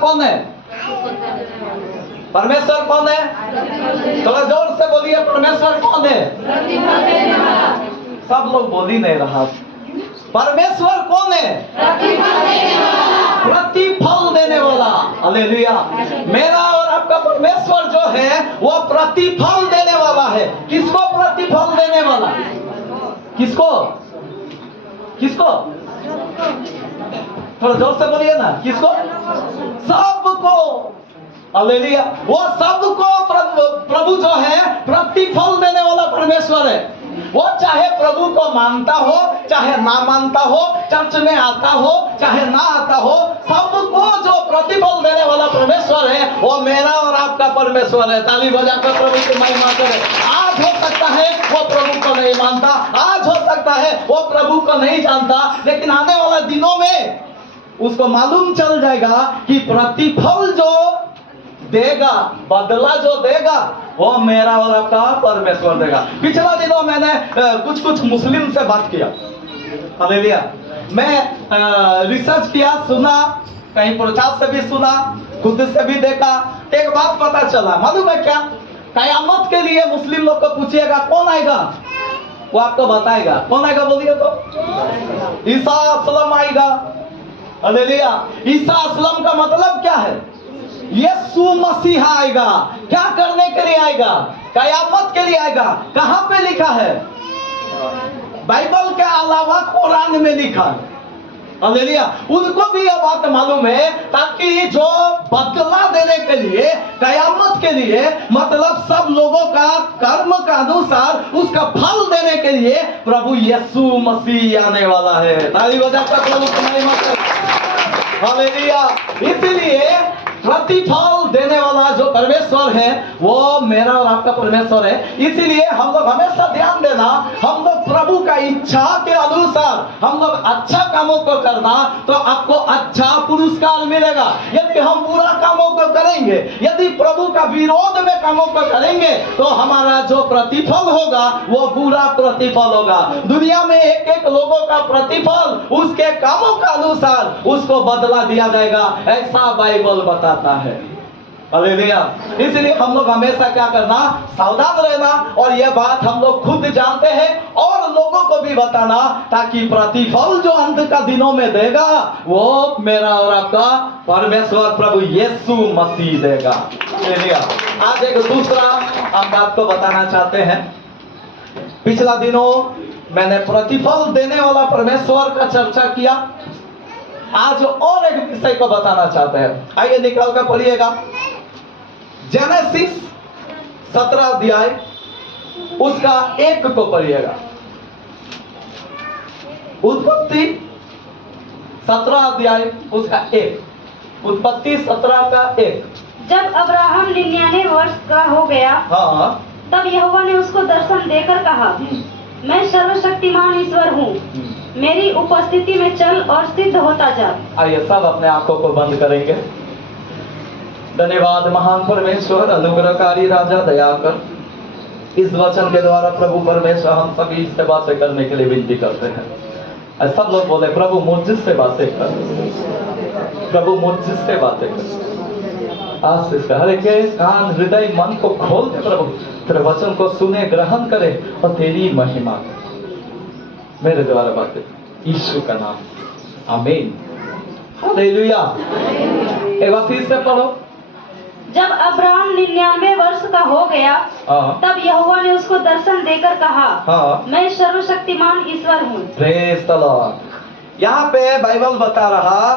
कौन है? परमेश्वर कौन है? थोड़ा जोर से बोलिए, परमेश्वर कौन है? सब लोग बोल ही नहीं रहा। परमेश्वर कौन है? प्रतिफल देने वाला। हालेलुया। मेरा और आपका परमेश्वर जो है वो प्रतिफल देने वाला है। किसको प्रतिफल देने वाला? किसको? किसको? थोड़ा जोर से बोलिए ना। किसको? सबको। हालेलुया। वो सबको प्रभु जो है प्रतिफल देने वाला परमेश्वर है। वो चाहे प्रभु को मानता हो, चाहे ना मानता हो, चर्च में आता हो, चाहे ना आता हो, सबको जो प्रतिफल देने वाला परमेश्वर है वो मेरा और आपका परमेश्वर है। ताली बजाकर प्रभु की महिमा करें। आज हो सकता है वो प्रभु को नहीं मानता, आज हो सकता है वो प्रभु को नहीं जानता, लेकिन आने वाला दिनों में उसको मालूम चल जाएगा कि प्रतिफल जो देगा, बदला जो देगा, वो मेरा और आपका परमेश्वर देगा। पिछला दिनों मैंने कुछ मुस्लिम से बात किया। हालेलुया। मैं रिसर्च किया, सुना, कहीं प्रचार से भी सुना, खुद से भी देखा। एक बात पता चला, मालूम है क्या? कयामत के लिए मुस्लिम लोग को पूछिएगा कौन आएगा, वो आपको बताएगा। कौन आएगा बोलिए तो? ईसा अस्लम आएगा। हालेलुया। ईसा अस्लम का मतलब क्या है? यीशु मसीह आएगा। क्या करने के लिए आएगा? कयामत के लिए आएगा। कहां पे लिखा है? बाइबल के अलावा कुरान में लिखा है। हालेलुया। उनको भी यह बात मालूम है, ताकि जो बदला देने के लिए, कयामत के लिए, मतलब सब लोगों का कर्म का अनुसार उसका फल देने के लिए प्रभु यीशु मसीह आने वाला है। ताली बजाकर प्रभु की महिमा करें। हालेलुया। इसलिए प्रतिफल देने वाला जो परमेश्वर है वो मेरा और आपका परमेश्वर है। इसीलिए हम लोग हमेशा ध्यान देना, हम लोग प्रभु का इच्छा के अनुसार हम लोग अच्छा कामों को करना तो आपको अच्छा पुरस्कार मिलेगा। यदि हम बुरा कामों को करेंगे, यदि प्रभु का विरोध में कामों को करेंगे, तो हमारा जो प्रतिफल होगा वो बुरा प्रतिफल होगा। दुनिया में एक एक लोगों का प्रतिफल उसके कामों का अनुसार उसको बदला दिया जाएगा, ऐसा बाइबल बताता है। हालेलुया। इसलिए हम लोग हमेशा क्या करना? सावधान रहना। और यह बात हम लोग खुद जानते हैं और लोगों को भी बताना, ताकि प्रतिफल जो अंत का दिनों में देगा वो मेरा और आपका परमेश्वर प्रभु यीशु मसीह देगा। हालेलुया। आज एक दूसरा हम आपको बताना चाहते हैं। पिछला दिनों मैंने प्रतिफल देने वाला परमेश्वर का चर्चा किया। आज और एक विषय को बताना चाहते हैं। आइए निकाल कर पढ़िएगा। जेनेसिस 17 अध्याय उसका 1 को पढ़िएगा। उत्पत्ति 17 अध्याय उसका 1। उत्पत्ति 17 का 1। जब अब्राहम 99 वर्ष का हो गया, हाँ, तब यहोवा ने उसको दर्शन देकर कहा, मैं सर्वशक्तिमान ईश्वर हूँ, मेरी उपस्थिति में चल और सिद्ध होता जा। आइए सब अपने आंखों को बंद करेंगे। धन्यवाद महान परमेश्वर, अनुग्रहकारी राजा, दया कर। इस वचन के द्वारा प्रभु परमेश्वर हम सभी से बातें करने के लिए विनती करते हैं। सब लोग बोले, प्रभु मुझसे बातें कर, प्रभु मुझसे बातें कर। आशीष कर। हर एक कान, हृदय, मन को खोल दे प्रभु, तेरे वचन को सुने, ग्रहण करे और तेरी महिमा करे। मेरे द्वारा बातें, यीशु का नाम, आमीन। हालेलुया। एक बार फिर से पढ़ो। जब अब्राहम 99 वर्ष का हो गया, तब यहोवा ने उसको दर्शन देकर कहा, मैं सर्वशक्तिमान ईश्वर हूँ। Praise the Lord. यहाँ पे बाइबल बता रहा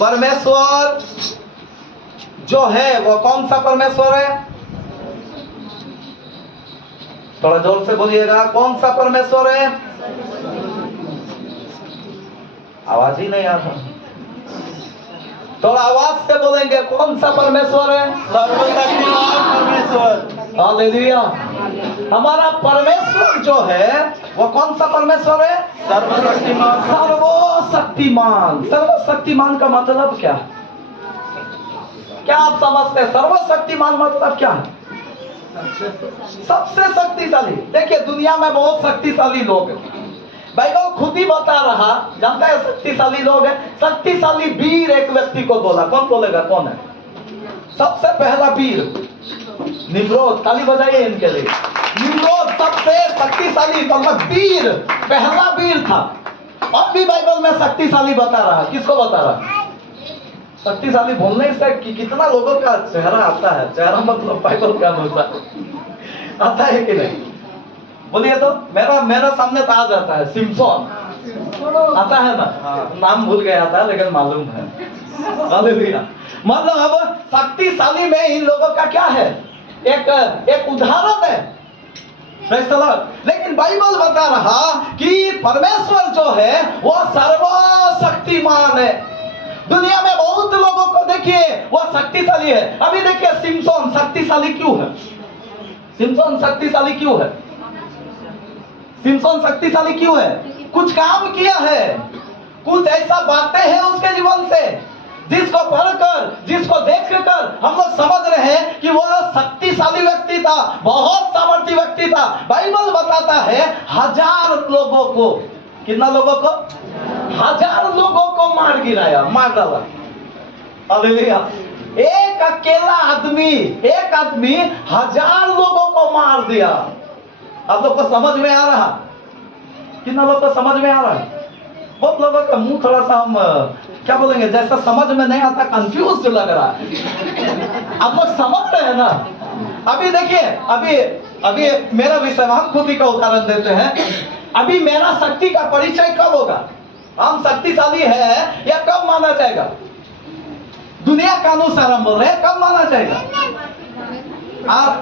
परमेश्वर जो है वो कौन सा परमेश्वर है? थोड़ा जोर से बोलिएगा, कौन सा परमेश्वर है? आवाज ही नहीं आता। थोड़ा आवाज से बोलेंगे, कौन सा परमेश्वर है? सर्वशक्तिमान परमेश्वर। हालेलुया। हमारा परमेश्वर जो है वो कौन सा परमेश्वर है? सर्वशक्तिमान। सर्वशक्तिमान। सर्वशक्तिमान का मतलब क्या है? क्या आप समझते हैं? सर्वशक्तिमान मतलब क्या है? सबसे शक्तिशाली। देखिए दुनिया में बहुत शक्तिशाली लोग हैं, बाइबल खुद ही बता रहा, जानता है शक्तिशाली लोग है, शक्तिशाली वीर एक व्यक्ति को बोला। कौन बोलेगा, कौन है? सबसे पहला वीर निम्रोद। ताली बजाइए इनके लिए। निम्रोद सबसे शक्तिशाली मतलब वीर, पहला वीर था। अब भी बाइबल में शक्तिशाली बता रहा। किसको बता रहा? शक्तिशाली बोलने से कि कितना लोगों का चेहरा आता है। चेहरा मतलब बाइबल का अनुसार आता है कि नहीं? बोलिए तो। मेरा सामने तो आ जाता है सिम्सोन, आता है ना? नाम भूल गया था लेकिन मालूम है। हालेलुया। मतलब शक्तिशाली में इन लोगों का क्या है? एक उदाहरण है। लेकिन बाइबल बता रहा कि परमेश्वर जो है वो सर्वशक्तिमान है। दुनिया में बहुत लोगों को देखिए वो शक्तिशाली है। अभी देखिए सिम्सोन शक्तिशाली क्यों है? सिम्सोन शक्तिशाली क्यों है? सिम्सोन शक्तिशाली क्यों है? कुछ काम किया है, कुछ ऐसा बातें हैं उसके जीवन से जिसको पढ़कर, जिसको देखकर हम लोग समझ रहे हैं कि वह शक्तिशाली व्यक्ति था, बहुत सामर्थ्य व्यक्ति था। बाइबल बताता है 1000 लोगों को, कितना लोगों को? 1000 लोगों को मार गिराया, मार डाला। हालेलुया। एक अकेला आदमी, एक आदमी 1000 लोगों को मार दिया। आप लोग को समझ में आ रहा? कितना लोग को समझ में आ रहा है? बहुत लोगों का मुंह थोड़ा सा हम क्या बोलेंगे, जैसा समझ में नहीं आता, कंफ्यूज लग रहा है। आप लोग समझ रहे हैं ना? अभी देखिए, अभी मेरा विषय हम खुद ही का उदाहरण देते हैं। अभी मेरा शक्ति का परिचय कब होगा? हम शक्तिशाली है या कब माना जाएगा? दुनिया का अनुसार हम बोल रहे हैं, कब माना जाएगा? आप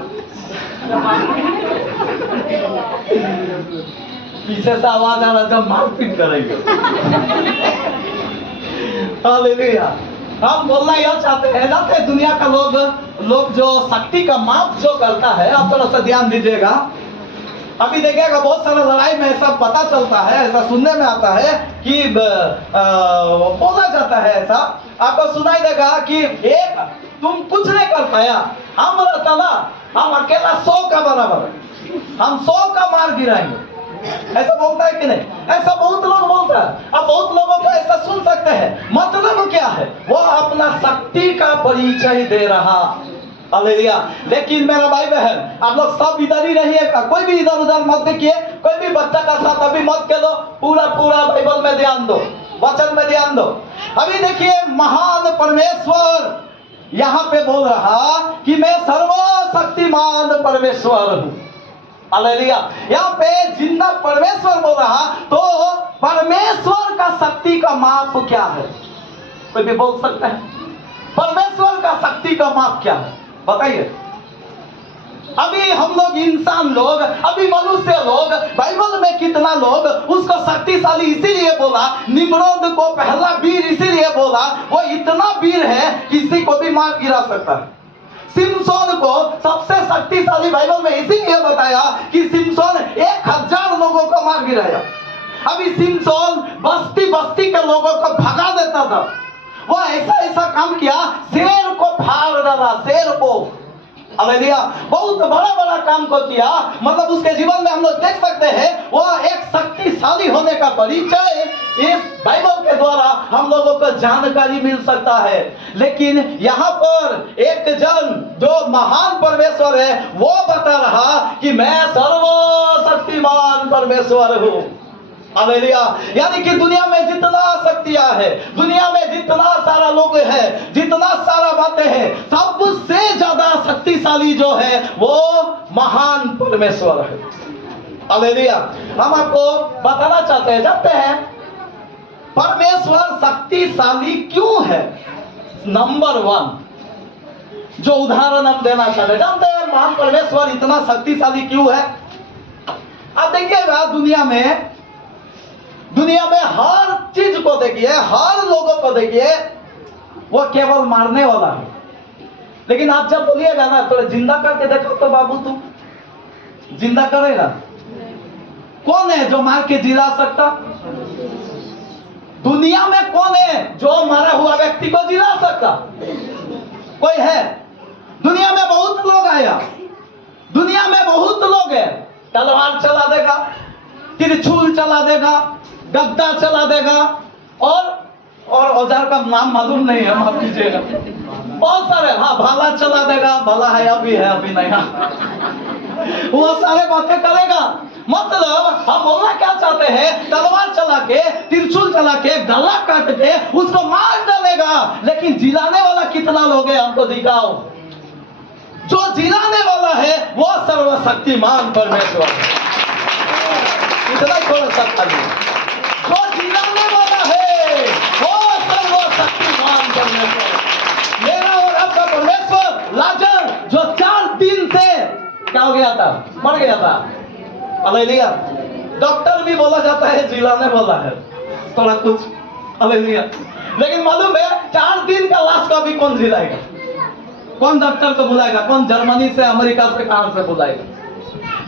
पीछे से आवाज आ रहा, जब मारपीट करेंगे। हालेलुया। हम बोलना यह चाहते हैं ना कि दुनिया का लोग जो शक्ति का माप जो करता है, आप थोड़ा सा ध्यान दीजिएगा। अभी देखिएगा बहुत सारा लड़ाई में ऐसा पता चलता है, ऐसा सुनने में आता है कि बोला जाता है, ऐसा आपको सुनाई देगा कि एक तुम कुछ नहीं कर पाया, हम रहता ना, हम अकेला 100 का बराबर है, हम 100 का मार गिराएंगे। ऐसा बोलता है कि नहीं? ऐसा बहुत लोग बोलता है। अब बहुत लोगों को ऐसा सुन सकते हैं। मतलब क्या है? वो अपना शक्ति का परिचय दे रहा। हालेलुया। लेकिन मेरा भाई बहन, आप लोग सब इधर ही रहिएगा, कोई भी इधर उधर मत देखिए, कोई भी बच्चा का साथ अभी मत कह दो, पूरा बाइबल में ध्यान दो, वचन में ध्यान दो। अभी देखिए महान परमेश्वर यहाँ पे बोल रहा कि मैं सर्वशक्तिमान परमेश्वर हूँ। हालेलुया। यहाँ पे जिंदा परमेश्वर बोल रहा, तो परमेश्वर का शक्ति का माप क्या है? कोई भी बोल सकता है? परमेश्वर का शक्ति का माप क्या है? बताइए। अभी हम लोग इंसान लोग, अभी मनुष्य लोग, बाइबल में कितना लोग उसको शक्तिशाली इसीलिए बोला, निम्रोद को पहला वीर इसीलिए बोला, वो इतना वीर है किसी को भी मार गिरा सकता है। सिम्सोन को सबसे शक्तिशाली बाइबल में इसीलिए बताया कि सिम्सोन 1000 लोगों को मार गिराया। अभी सिम्सोन बस्ती बस्ती के लोगों को भगा देता था। वो ऐसा काम किया, शेर को फाड़ डाला, शेर को। हालेलुया। बहुत बड़ा काम को किया। मतलब उसके जीवन में हम लोग देख सकते हैं वो एक शक्तिशाली होने का परिचय इस बाइबल के द्वारा हम लोगों को जानकारी मिल सकता है। लेकिन यहाँ पर एक जन जो महान परमेश्वर है वो बता रहा कि मैं सर्वशक्तिमान परमेश्वर हूँ। हालेलुया। यानी कि दुनिया में जितना शक्तियां है, दुनिया में जितना सारा लोग है, जितना सारा बातें हैं, सबसे ज्यादा शक्तिशाली जो है वो महान परमेश्वर है। हालेलुया। हम आपको बताना चाहते हैं, जानते हैं परमेश्वर शक्तिशाली क्यों है? नंबर 1 जो उदाहरण हम देना चाहते हैं, जानते हैं महान परमेश्वर इतना शक्तिशाली क्यों है? आप देखिएगा दुनिया में हर चीज को देखिए, हर लोगों को देखिए, वो केवल मारने वाला है। लेकिन आप जब बोलिएगा ना थोड़ा जिंदा करके देखो तो बाबू तुम जिंदा करेगा? कौन है जो मार के जिला सकता? दुनिया में कौन है जो मारा हुआ व्यक्ति को जिला सकता? कोई है? दुनिया में बहुत लोग आया, दुनिया में बहुत लोग है, तलवार चला देगा, त्रिशूल चला देगा, गद्दा चला देगा, और औजार का नाम मालूम नहीं है, माफ कीजिएगा, बहुत सारे, हाँ भाला चला देगा, भाला है अभी नहीं, वो सारे बातें करेगा। मतलब हम बोलना क्या चाहते हैं, तलवार चला के, त्रिशूल चला के, गला काट के उसको मार डालेगा, लेकिन जिलाने वाला कितना लोग है हमको दिखाओ। जो जिलाने वाला है वो सर्वशक्तिमान परमेश्वर है। इतना थोड़ा सा खाली, जो जिलाने वाला है वो सर्वशक्तिमान परमेश्वर। मेरा और आपका परमेश्वर लाजर जो 4 दिन से क्या हो गया था, मर गया था, हालेलुया। डॉक्टर भी बोला जाता है जिलाने वाला है, थोड़ा कुछ, हालेलुया। लेकिन मालूम है 4 दिन का लाश का भी कौन जिलाएगा, कौन डॉक्टर को बुलाएगा, कौन जर्मनी से, अमेरिका से, कहां से बुलाएगा।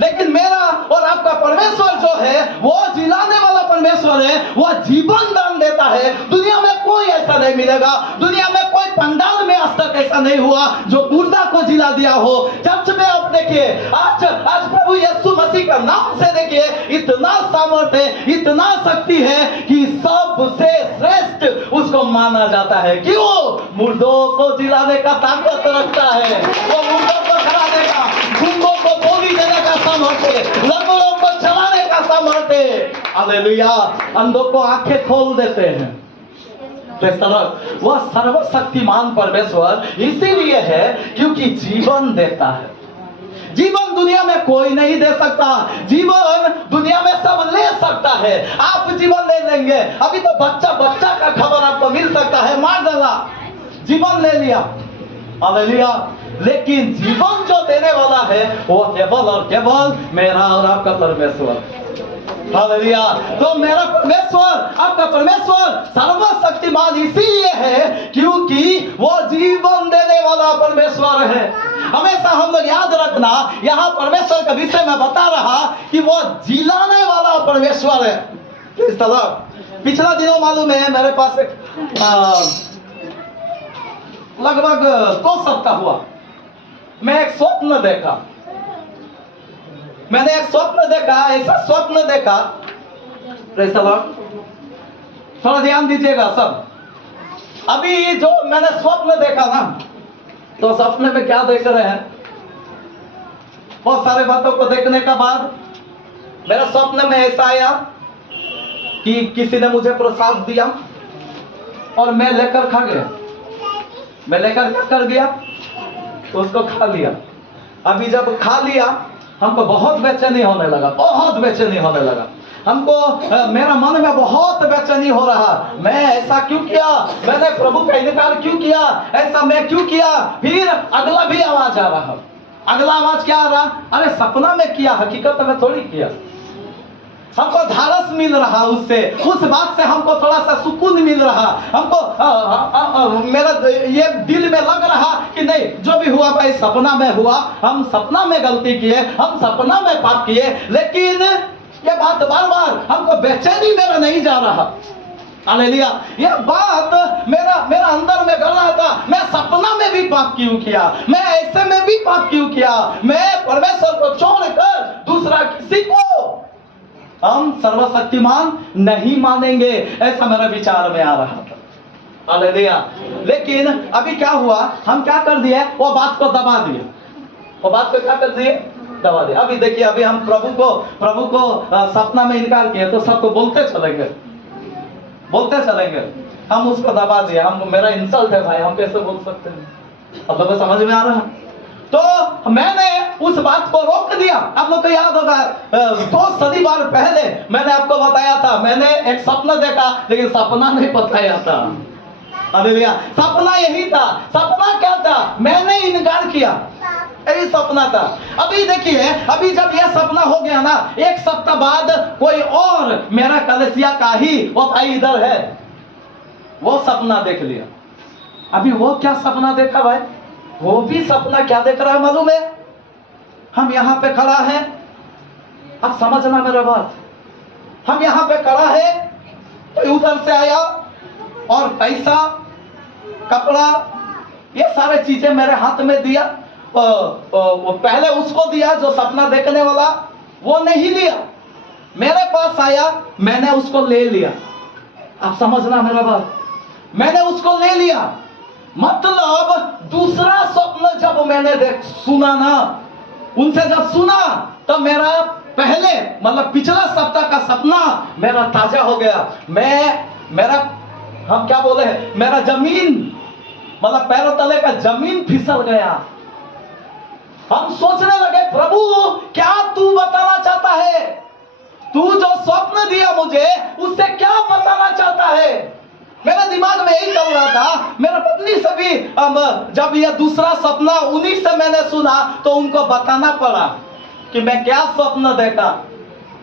लेकिन मेरा और आपका परमेश्वर जो है वो जिलाने वाला परमेश्वर है, वो जीवन दान देता है। दुनिया में कोई ऐसा नहीं मिलेगा, दुनिया में कोई पंडाल में आज तक ऐसा नहीं हुआ जो मुर्दा को जिला दिया हो। चर्च में आप देखिए, आज प्रभु यीशु मसीह का नाम से देखिए, इतना सामर्थ्य, इतना शक्ति है कि सबसे श्रेष्ठ उसको माना जाता है। क्यों? मुर्दों को जिलाने का ताकत रखता है, वो मुर्दों को खड़ा देगा, गूंगों को बोली देने का सामर्थ्य, लंगड़ों को चलाने का सामर्थ्य, हालेलुया। अंधों को आंखें खोल देते हैं। वह सर्वशक्तिमान परमेश्वर इसीलिए है क्योंकि जीवन देता है। जीवन दुनिया में कोई नहीं दे सकता, जीवन दुनिया में सब ले सकता है। आप जीवन ले लेंगे, अभी तो बच्चा का खबर आपको मिल सकता है, मार डाला, जीवन ले लिया, हालेलुया। लेकिन जीवन जो देने वाला है वो केवल और केवल मेरा और आपका परमेश्वर, हालेलुया। तो मेरा परमेश्वर, आपका परमेश्वर सर्वशक्तिमान इसीलिए है क्योंकि वो जीवन देने वाला परमेश्वर है। हमेशा हम लोग याद रखना, यहाँ परमेश्वर का विषय में बता रहा कि वो जिलाने वाला परमेश्वर है। किस तरह? पिछला दिनों मालूम है मेरे पास एक लगभग 2 सप्ताह हुआ, मैं एक स्वप्न देखा। मैंने एक स्वप्न देखा, ऐसा स्वप्न देखा, थोड़ा ध्यान दीजिएगा सब। अभी जो मैंने स्वप्न देखा ना, तो सपने में क्या देख रहे हैं, बहुत सारे बातों को देखने का बाद मेरा स्वप्न में ऐसा आया कि किसी ने मुझे प्रसाद दिया और मैं लेकर खा गया। मैं लेकर क्या कर गया, तो उसको खा लिया। अभी जब खा लिया हमको बहुत बेचैनी होने लगा, बहुत बेचैनी होने लगा हमको। मेरा मन में बहुत बेचैनी हो रहा, मैं ऐसा क्यों किया, मैंने प्रभु का इनकार क्यों किया, ऐसा मैं क्यों किया। फिर अगला भी आवाज आ रहा, अगला आवाज क्या आ रहा, अरे सपना में किया, हकीकत में थोड़ी किया। हमको धारस मिल रहा उससे, उस बात से हमको थोड़ा सा सुकून मिल रहा। हमको मेरा ये दिल में लग रहा कि नहीं, जो भी हुआ भाई सपना में हुआ, हम सपना में गलती किए, हम सपना में पाप किए। लेकिन ये बात बार बार हमको बेचैनी मेरा नहीं जा रहा, हालेलुया। ये बात मेरा अंदर में कर रहा था, मैं सपना में भी पाप क्यों किया, मैं ऐसे में भी पाप क्यों किया, मैं परमेश्वर को छोड़कर दूसरा किसी को हम सर्वशक्तिमान नहीं मानेंगे, ऐसा मेरा विचार में आ रहा था, हालेलुया। लेकिन अभी क्या हुआ, हम क्या कर दिए, वो बात को दबा दिए, वो बात को क्या कर दिए, दबा दिए। अभी देखिए, अभी हम प्रभु को सपना में इनकार किए तो सबको बोलते चलेंगे, हम उसको दबा दिए। हम मेरा इंसल्ट है भाई, हम कैसे बोल सकते हैं, अब लोगों को समझ में आ रहा। तो मैंने उस बात को रोक दिया। आप लोग को याद होगा 2 सदी बार पहले मैंने आपको बताया था, मैंने एक सपना देखा, लेकिन सपना नहीं बताया था, हालेलुया। सपना यही था। सपना क्या था, मैंने इनकार किया, यही सपना था। अभी देखिए, अभी जब यह सपना हो गया ना, 1 सप्ताह बाद कोई और मेरा कलेसिया का ही वो भाई इधर है, वो सपना देख लिया। अभी वो क्या सपना देखा भाई, वो भी सपना क्या देख रहा है मालूम है, हम यहाँ पे खड़ा है, अब समझना मेरा बात, हम यहाँ पे खड़ा है तो उधर से आया और पैसा, कपड़ा, ये सारे चीजें मेरे हाथ में दिया। वो पहले उसको दिया जो सपना देखने वाला, वो नहीं लिया। मेरे पास आया, मैंने उसको ले लिया। आप समझना मेरा बात, मैंने उसको ले लिया। मतलब दूसरा स्वप्न जब मैंने सुना ना, उनसे जब सुना, तो मेरा पहले मतलब पिछला सप्ताह का सपना मेरा ताजा हो गया। मेरा हम क्या बोले हैं, मेरा जमीन मतलब पैरों तले का जमीन फिसल गया। हम सोचने लगे, प्रभु क्या तू बताना चाहता है? तू जो स्वप्न दिया मुझे, उससे क्या बताना चाहता है? मेरे दिमाग में यही चल रहा था। मेरा पत्नी से भी जब यह दूसरा सपना उन्हीं से मैंने सुना, तो उनको बताना पड़ा कि मैं क्या स्वप्न देखा।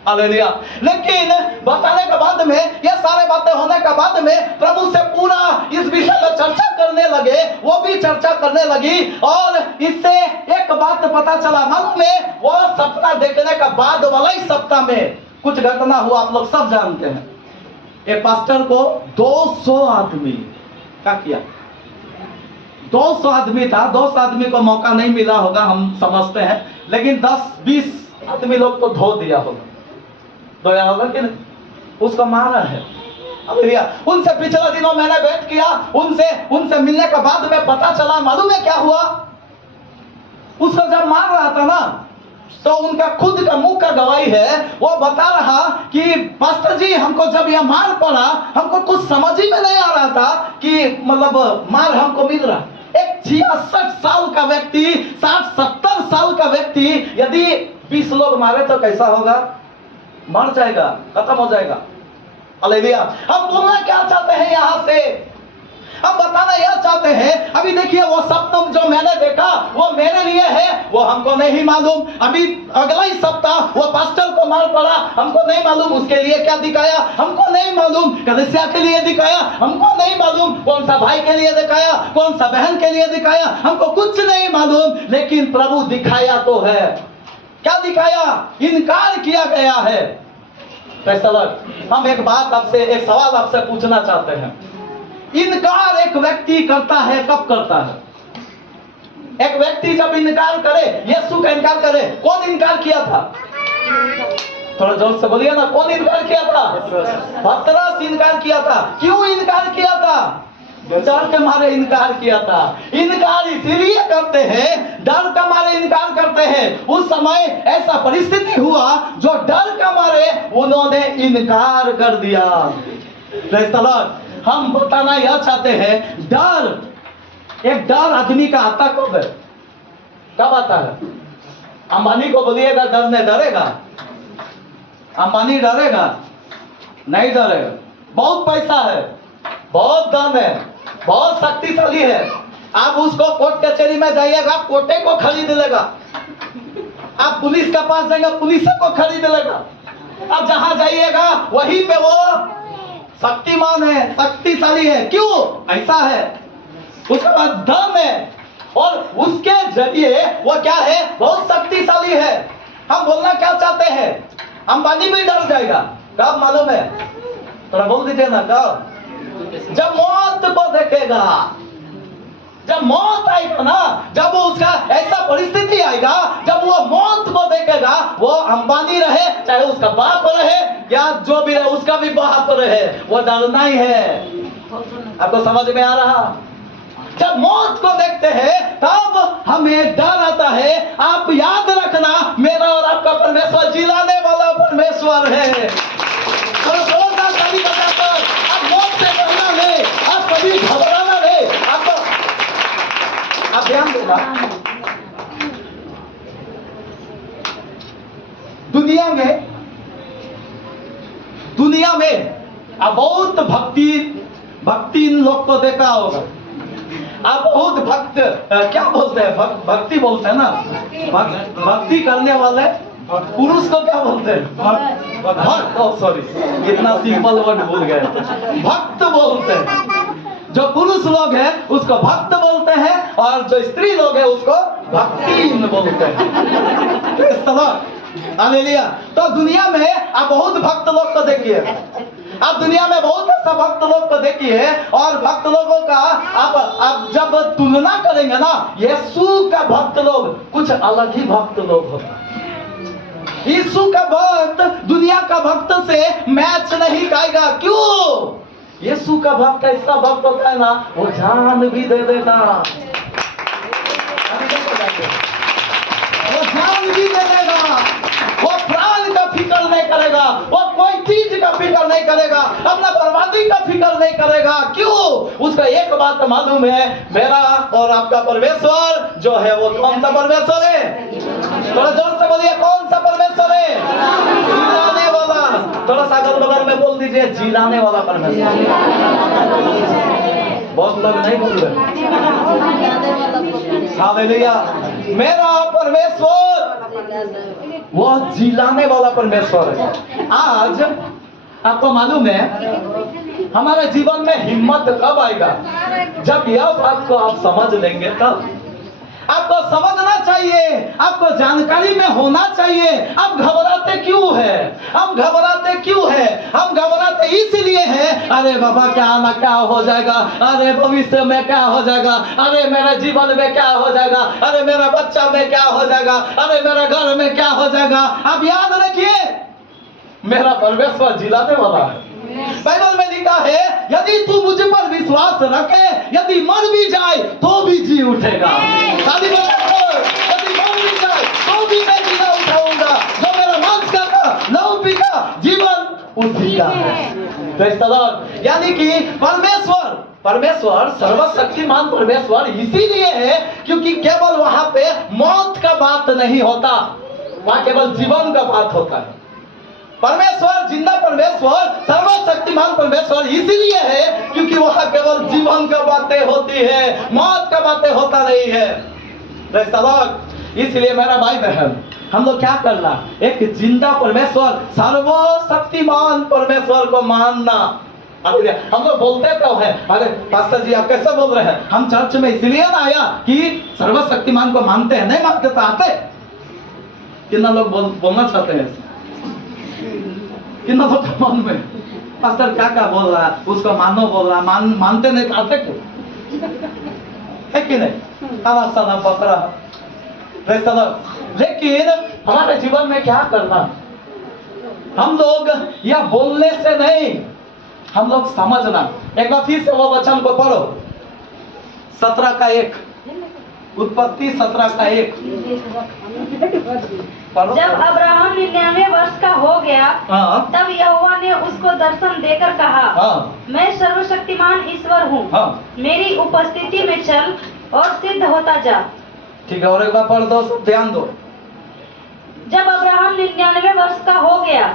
हालेलुया। लेकिन बताने के बाद में, ये सारे बातें होने के बाद में, प्रभु से पूरा इस विषय में चर्चा करने लगे। वो भी चर्चा करने लगी और इससे एक बात पता चला। मालूम है, वो सपना देखने का बाद वाला ही सप्ताह में कुछ घटना हुआ, आप लोग सब जानते हैं। एक पास्टर को 200 आदमी क्या किया, 200 आदमी था। 200 आदमी को मौका नहीं मिला होगा, हम समझते हैं, लेकिन 10-20 आदमी लोग को धो दिया होगा, धोया होगा कि नहीं, उसको मारा है। उनसे पिछले दिनों मैंने भेंट किया, उनसे मिलने के बाद में पता चला, मालूम है क्या हुआ? उसको जब मार रहा था ना, तो उनका खुद का मुंह का गवाही है। वो बता रहा कि पास्टर जी, हमको जब यह मार पड़ा, हमको कुछ समझ ही में नहीं आ रहा था कि मतलब मार हमको मिल रहा। एक 66 साल का व्यक्ति, 60-70 साल का व्यक्ति, यदि 20 लोग मारे तो कैसा होगा? मर जाएगा, खत्म हो जाएगा। हालेलुया। हम बोलना क्या चाहते हैं यहां से? हम बताना यह चाहते हैं, अभी देखिए वो सप्तम जो मैंने देखा वो मेरे लिए है, वो हमको नहीं मालूम। अभी अगला ही सप्ताह वो पास्टर को मार पड़ा, हमको नहीं मालूम उसके लिए क्या दिखाया, हमको नहीं मालूम कलीसिया के लिए दिखाया, हमको नहीं मालूम कौन सा भाई के लिए दिखाया, कौन सा बहन के लिए दिखाया, हमको कुछ नहीं मालूम। लेकिन प्रभु दिखाया तो है। क्या दिखाया? इनकार किया गया है। हम एक बात आपसे, एक सवाल आपसे पूछना चाहते हैं। इनकार एक व्यक्ति करता है, कब करता है? एक व्यक्ति जब इनकार करे, यीशु का इनकार करे, कौन इनकार किया था? थोड़ा जोर से बोलिए ना, कौन इनकार किया था? पतरस इनकार किया था। क्यों इनकार किया था? डर के मारे इनकार किया था। इनकार इसीलिए करते हैं, डर का मारे इनकार करते हैं। उस समय ऐसा परिस्थिति हुआ जो डर का मारे उन्होंने इनकार कर दिया। Praise the Lord. हम बताना यह चाहते हैं, एक डर आदमी का आता कब है? कब आता है? अंबानी को बोलिएगा डरने, डरेगा? अंबानी डरेगा? नहीं डरेगा। बहुत पैसा है, बहुत दम है, बहुत शक्तिशाली है। आप उसको कोर्ट कचहरी में जाइएगा, कोर्टे को खरीद लेगा। आप पुलिस के पास जाएंगे, पुलिस को खरीद लेगा। आप जहां जाइएगा वहीं पे वो शक्तिमान है, शक्तिशाली है। क्यों? ऐसा है, उसके पास दम है और उसके जरिए वो क्या है? बहुत शक्तिशाली है। हम बोलना क्या चाहते हैं? अंबानी भी डर जाएगा। कब मालूम है? थोड़ा बोल दीजिए ना, कब? जब मौत को देखेगा। जब मौत आएगा ना, जब वो उसका ऐसा परिस्थिति आएगा, जब वो मौत को देखेगा, वो अंबानी रहे, चाहे उसका बाप रहे या जो भी रहे, उसका भी बाप रहे, वो डरना ही है। आपको समझ में आ रहा? जब मौत को देखते हैं तब हमें डर आता है। आप याद रखना, मेरा और आपका परमेश्वर जिलाने वाला परमेश्वर है। तो जोरदार ताली बजाकर आप मौत से डरना नहीं, आप कभी घबराना नहीं। आप ध्यान देना, दुनिया में आप बहुत भक्ति इन लोग को देखा होगा। आप बहुत भक्त क्या बोलते हैं? भक्ति बोलते हैं ना, भक्ति करने वाले पुरुष को क्या बोलते हैं? भक्त। सॉरी, इतना सिंपल वर्ड भूल गए। भक्त बोलते हैं। जो पुरुष लोग हैं उसको भक्त बोलते हैं और जो स्त्री लोग हैं उसको भक्तिहीन बोलते हैं। हालेलुया। तो दुनिया में आप बहुत भक्त लोग को देखिए, आप दुनिया में बहुत ऐसा भक्त लोग को देखिए, और भक्त लोगों का आप जब तुलना करेंगे ना, यीशु का भक्त लोग कुछ अलग ही भक्त लोग होते हैं। यीशु का भक्त दुनिया का भक्त से मैच नहीं खाएगा। क्यों? यीशु का भक्त ऐसा भक्त होता है ना, वो जान भी दे देगा, वो जान भी दे देगा, वो प्राण का फिक्र नहीं करेगा, वो कोई चीज का फिक्र नहीं करेगा, अपना बर्बादी का फिक्र नहीं करेगा। क्यों? उसका एक बात मालूम है, मेरा और आपका परमेश्वर जो है वो कौन सा परमेश्वर है? थोड़ा जोर से बोलिए, कौन सा परमेश्वर है? जिलाने वाला। थोड़ा सा अगल बगल में बोल दीजिए, जिलाने वाला परमेश्वर। बहुत लोग नहीं बोल रहे। हालेलुया। मेरा परमेश्वर वो जिलाने वाला परमेश्वर है। आज आपको मालूम है, हमारे जीवन में हिम्मत कब आएगा? जब यह बात को आप समझ लेंगे तब। आपको समझना चाहिए, आपको जानकारी में होना चाहिए। आप घबराते क्यों है? हम घबराते क्यों है? हम घबराते इसलिए हैं, अरे बाबा क्या हो जाएगा, अरे भविष्य में क्या हो जाएगा, अरे मेरे जीवन में क्या हो जाएगा, अरे मेरा बच्चा में क्या हो जाएगा, अरे मेरे घर में क्या हो जाएगा। आप याद रखिए, मेरा परमेश्वर जिलाने वाला है। बाइबल में लिखा है, यदि तू मुझ पर विश्वास रखे, यदि मर भी जाए तो भी जी उठेगा। यदि मर भी जाए तो भी मैं जीना उठाऊंगा। जो मेरा मांस का लहू पीका जीवन उसी का है। यानी कि परमेश्वर सर्वशक्तिमान परमेश्वर इसीलिए है क्योंकि केवल वहां पे मौत का बात नहीं होता, वहां केवल जीवन का बात होता है। परमेश्वर जिंदा परमेश्वर सर्वशक्तिमान परमेश्वर इसीलिए है क्योंकि वहां केवल जीवन का बातें होती है, मौत का बातें होता नहीं है। इसलिए मेरा भाई बहन, हम लोग क्या करना? एक जिंदा परमेश्वर सर्वशक्तिमान परमेश्वर को मानना। हम लोग बोलते तो है, अरे पास्टर जी आप कैसे बोल रहे हैं? हम चर्च में इसलिए ना आया कि सर्वशक्तिमान को मानते हैं, नहीं मानते तो आते। कितना लोग बोलना चाहते हैं? कितना लोग मन में पास्टर क्या बोल रहा है, उसको मानो बोल रहा है, मानते नहीं आते क्यों? है कि नहीं? आवाज़ पकड़ा। लेकिन हमारे जीवन में क्या करना? हम लोग यह बोलने से नहीं, हम लोग समझना। एक बार फिर से वो वचन को पढ़ो, 17:1, उत्पत्ति 17:1। जब अब्राहम 99 वर्ष का हो गया, तब यहोवा ने उसको दर्शन देकर कहा, मैं सर्वशक्तिमान ईश्वर हूँ, मेरी उपस्थिति में चल और सिद्ध होता जा। ठीक है, और एक बार पढ़ दो, सब ध्यान दो। जब अब्राहम 99 वर्ष का हो गया,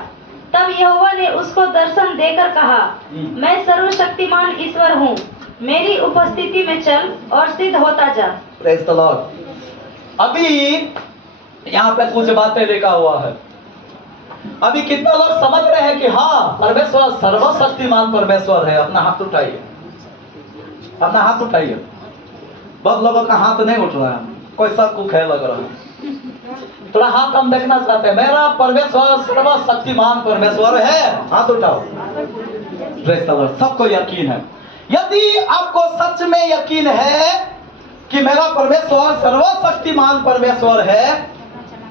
तब यहोवा ने उसको दर्शन देकर कहा, मैं सर्वशक्तिमान ईश्वर हूँ, मेरी उपस्थिति में चल और सिद्ध होता जा। Praise the Lord. अभी यहाँ पे कुछ बातें लिखा हुआ है। अभी कितना लोग समझ रहे हैं कि हाँ परमेश्वर सर्वशक्तिमान परमेश्वर है? अपना हाथ उठाइए, अपना हाथ उठाइए। बहुत लोगों का हाथ नहीं उठ रहा है, कोई शक है लग रहा है। थोड़ा हाथ हम देखना चाहते हैं। मेरा परमेश्वर सर्वशक्तिमान परमेश्वर है, हाथ उठाओ। Praise the Lord. सबको यकीन है। यदि आपको सच में यकीन है कि मेरा परमेश्वर सर्वशक्तिमान परमेश्वर है,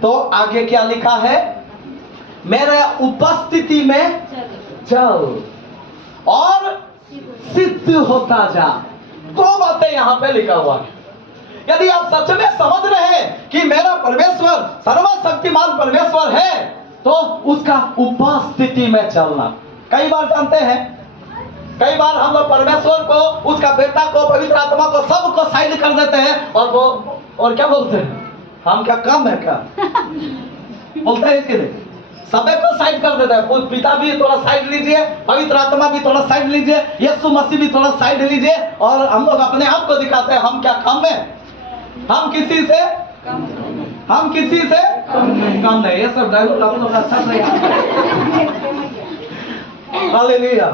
तो आगे क्या लिखा है? मेरे उपस्थिति में चल और सिद्ध होता जा। दो बातें यहां पे लिखा हुआ है। यदि आप सच में समझ रहे हैं कि मेरा परमेश्वर सर्वशक्तिमान परमेश्वर है, तो उसका उपस्थिति में चलना। कई बार जानते हैं, कई बार हम लोग परमेश्वर को, उसका बेटा को, पवित्र आत्मा को, सबको साइड कर देते हैं और क्या बोलते हैं? हम क्या कम है क्या? बोलते हैं कि नहीं? सबे को साइड कर देता है। पिता भी थोड़ा साइड लीजिए, पवित्र आत्मा भी थोड़ा साइड लीजिए, यीशु मसीह भी थोड़ा साइड लीजिए, और हम लोग अपने आप को दिखाते हैं हम क्या कम है? हम किसी से कम नहीं। ये सब डायलॉग आप लोग अच्छा से हालेलुया।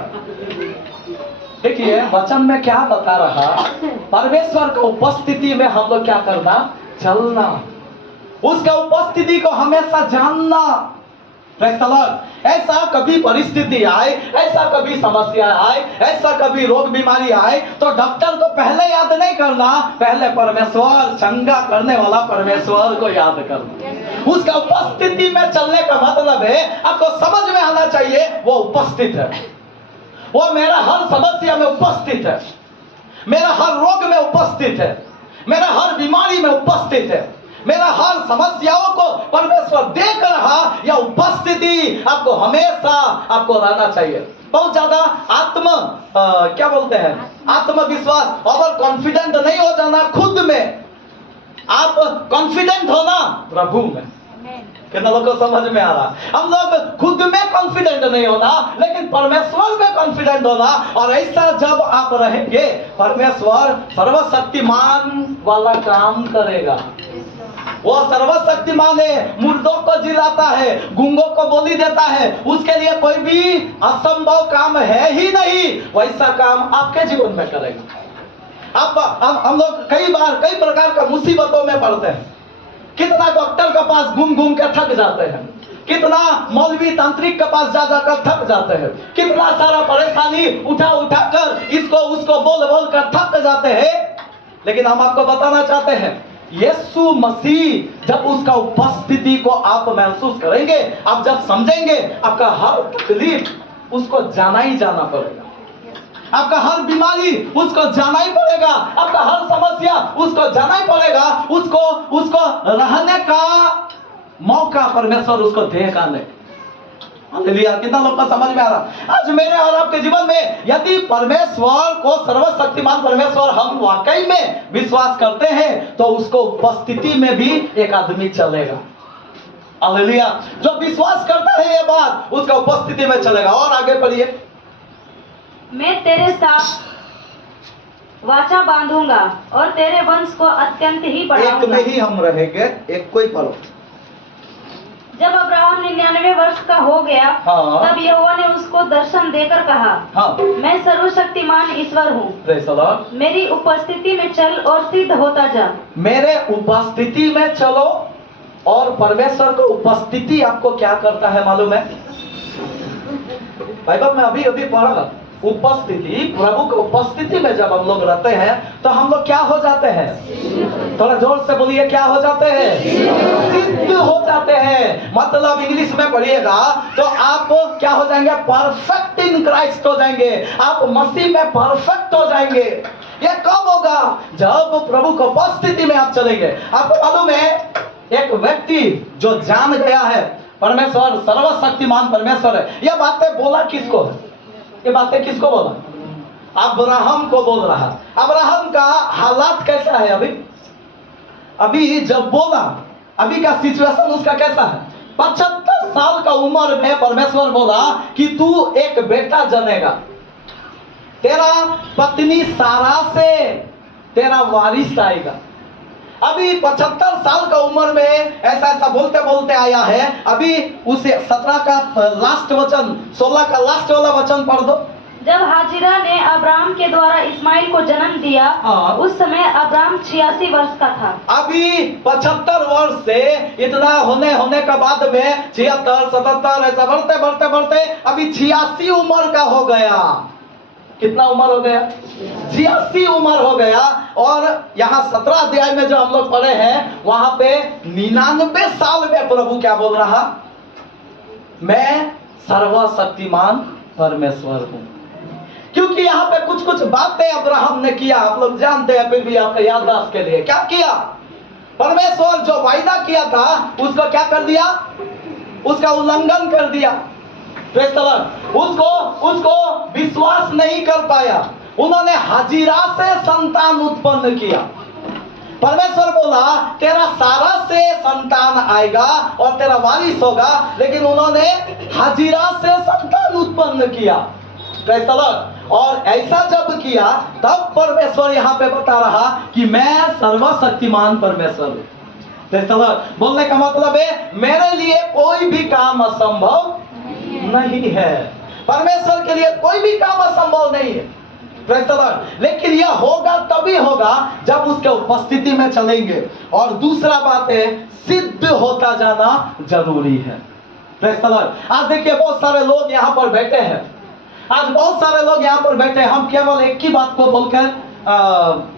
देखिए वचन में क्या बता रहा? परमेश्वर की उपस्थिति में हम लोग क्या करना? चलना। उसका उपस्थिति को हमेशा जानना। Praise the Lord. ऐसा कभी परिस्थिति आए, ऐसा कभी समस्या आए, ऐसा कभी रोग बीमारी आए, तो डॉक्टर को पहले याद नहीं करना, पहले परमेश्वर, चंगा करने वाला परमेश्वर को याद करना। उसका उपस्थिति में चलने का मतलब है, आपको समझ में आना चाहिए वो उपस्थित है, वो मेरा हर समस्या में उपस्थित है, मेरा हर रोग में उपस्थित है, मेरा हर बीमारी में उपस्थित है, मेरा हर समस्याओं को परमेश्वर देख रहा। यह उपस्थिति आपको हमेशा आपको रहना चाहिए। बहुत ज्यादा क्या बोलते हैं, आत्मविश्वास, ओवर कॉन्फिडेंट नहीं हो जाना खुद में, आप कॉन्फिडेंट होना प्रभु में। कितना लोगों को समझ में आ रहा? हम लोग खुद में कॉन्फिडेंट नहीं होना, लेकिन परमेश्वर में कॉन्फिडेंट होना। और ऐसा जब आप रहेंगे, परमेश्वर सर्वशक्तिमान वाला काम करेगा। वो सर्वशक्तिमान है, मुर्दों को जिलाता है, गूंगों को बोली देता है, उसके लिए कोई भी असंभव काम है ही नहीं। वैसा काम आपके जीवन में करेगा। हम लोग कई बार कई प्रकार का मुसीबतों में पड़ते हैं। कितना डॉक्टर के पास घूम घूम के थक जाते हैं, कितना मौलवी तांत्रिक के पास जा जाकर थक जाते हैं, कितना सारा परेशानी उठा उठा कर इसको उसको बोल बोल कर थक जाते हैं। लेकिन हम आपको बताना चाहते हैं, यीशु मसीह जब उसका उपस्थिति को आप महसूस करेंगे, आप जब समझेंगे, आपका हर तकलीफ उसको जाना ही जाना पड़ेगा, आपका हर बीमारी उसको जाना ही पड़ेगा, आपका हर समस्या उसको जाना ही पड़ेगा। उसको रहने का मौका परमेश्वर उसको देगा नहीं। हालेलुया। कितना लोग को समझ में आ रहा? आज मेरे और आपके जीवन में यदि परमेश्वर को, सर्वशक्तिमान परमेश्वर, हम वाकई में विश्वास करते हैं, तो उसको उपस्थिति में भी एक आदमी चलेगा। हालेलुया। जो विश्वास करता है ये बात, उसका उपस्थिति में चलेगा। और आगे बढ़िए। मैं तेरे साथ वाचा बांधूंगा और तेरे वंश को अत्यंत ही एक बढ़ाऊंगा। में ही हम रहेंगे, एक कोई पढ़ो। जब अब्राहम 99 वर्ष का हो गया, हाँ। तब यहोवा ने उसको दर्शन देकर कहा, हाँ। मैं सर्वशक्तिमान ईश्वर हूँ, प्रेज़ द लॉर्ड। मेरी उपस्थिति में चल और सिद्ध होता जा। मेरे उपस्थिति में चलो। और परमेश्वर को उपस्थिति आपको क्या करता है मालूम है? बाइबल में अभी पढ़ा, उपस्थिति, प्रभु की उपस्थिति में जब हम लोग रहते हैं तो हम लोग क्या हो जाते हैं? थोड़ा जोर से बोलिए, क्या हो जाते हैं? सिद्ध हो जाते हैं। मतलब इंग्लिश में पढ़िएगा तो आप क्या हो जाएंगे? परफेक्ट इन क्राइस्ट हो जाएंगे। आप मसीह में परफेक्ट हो जाएंगे। ये कब होगा? जब प्रभु की उपस्थिति में आप चलेंगे। आपको मालूम है, एक व्यक्ति जो जान गया है परमेश्वर सर्वशक्तिमान परमेश्वर है, यह बातें बोला किसको है? ये बातें किसको बोला? अब्राहम को बोल रहा। अब्राहम का हालात कैसा है अभी जब बोला, अभी का सिचुएशन उसका कैसा है? 75 साल का उम्र में परमेश्वर बोला कि तू एक बेटा जनेगा, तेरा पत्नी सारा से तेरा वारिस आएगा। अभी 75 साल का उम्र में ऐसा बोलते बोलते आया है। अभी उसे 17 का लास्ट वचन, 16 का लास्ट वाला वचन पढ़ दो। जब हाजिरा ने अब्राहम के द्वारा इस्माइल को जन्म दिया, हाँ। उस समय अब्राहम 86 वर्ष का था। अभी 75 वर्ष से इतना होने का बाद में 76, 77 ऐसा बढ़ते अभी 86 उम्र का हो गया। कितना उम्र हो गया? 86 उम्र हो गया। और यहाँ 17 अध्याय में जो हम लोग पढ़े हैं, वहां पे 99 साल में प्रभु क्या बोल रहा? मैं सर्वशक्तिमान परमेश्वर हूं। क्योंकि यहाँ पे कुछ बातें अब्राहम ने किया, आप लोग जानते हैं, फिर भी आपके याददाश्त के लिए क्या किया? परमेश्वर जो वायदा किया था उसको क्या कर दिया? उसका उल्लंघन कर दिया। Praise the Lord. उसको विश्वास नहीं कर पाया। उन्होंने हाजिरा से संतान उत्पन्न किया। परमेश्वर बोला तेरा सारा से संतान आएगा और तेरा वारिस होगा, लेकिन उन्होंने हाजिरा से संतान उत्पन्न किया। Praise the Lord. और ऐसा जब किया तब परमेश्वर यहाँ पे बता रहा कि मैं सर्वशक्तिमान परमेश्वर हूँ। Praise the Lord. बोलने का मतलब है मेरे लिए कोई भी काम असंभव नहीं है। परमेश्वर के लिए कोई भी काम असंभव नहीं है। Praise the Lord. लेकिन यह होगा तभी होगा जब उसके उपस्थिति में चलेंगे। और दूसरा बात है, सिद्ध होता जाना जरूरी है। Praise the Lord। आज देखिए बहुत सारे लोग यहाँ पर बैठे हैं, आज बहुत सारे लोग यहाँ पर बैठे हैं। हम केवल एक ही बात को बोलकर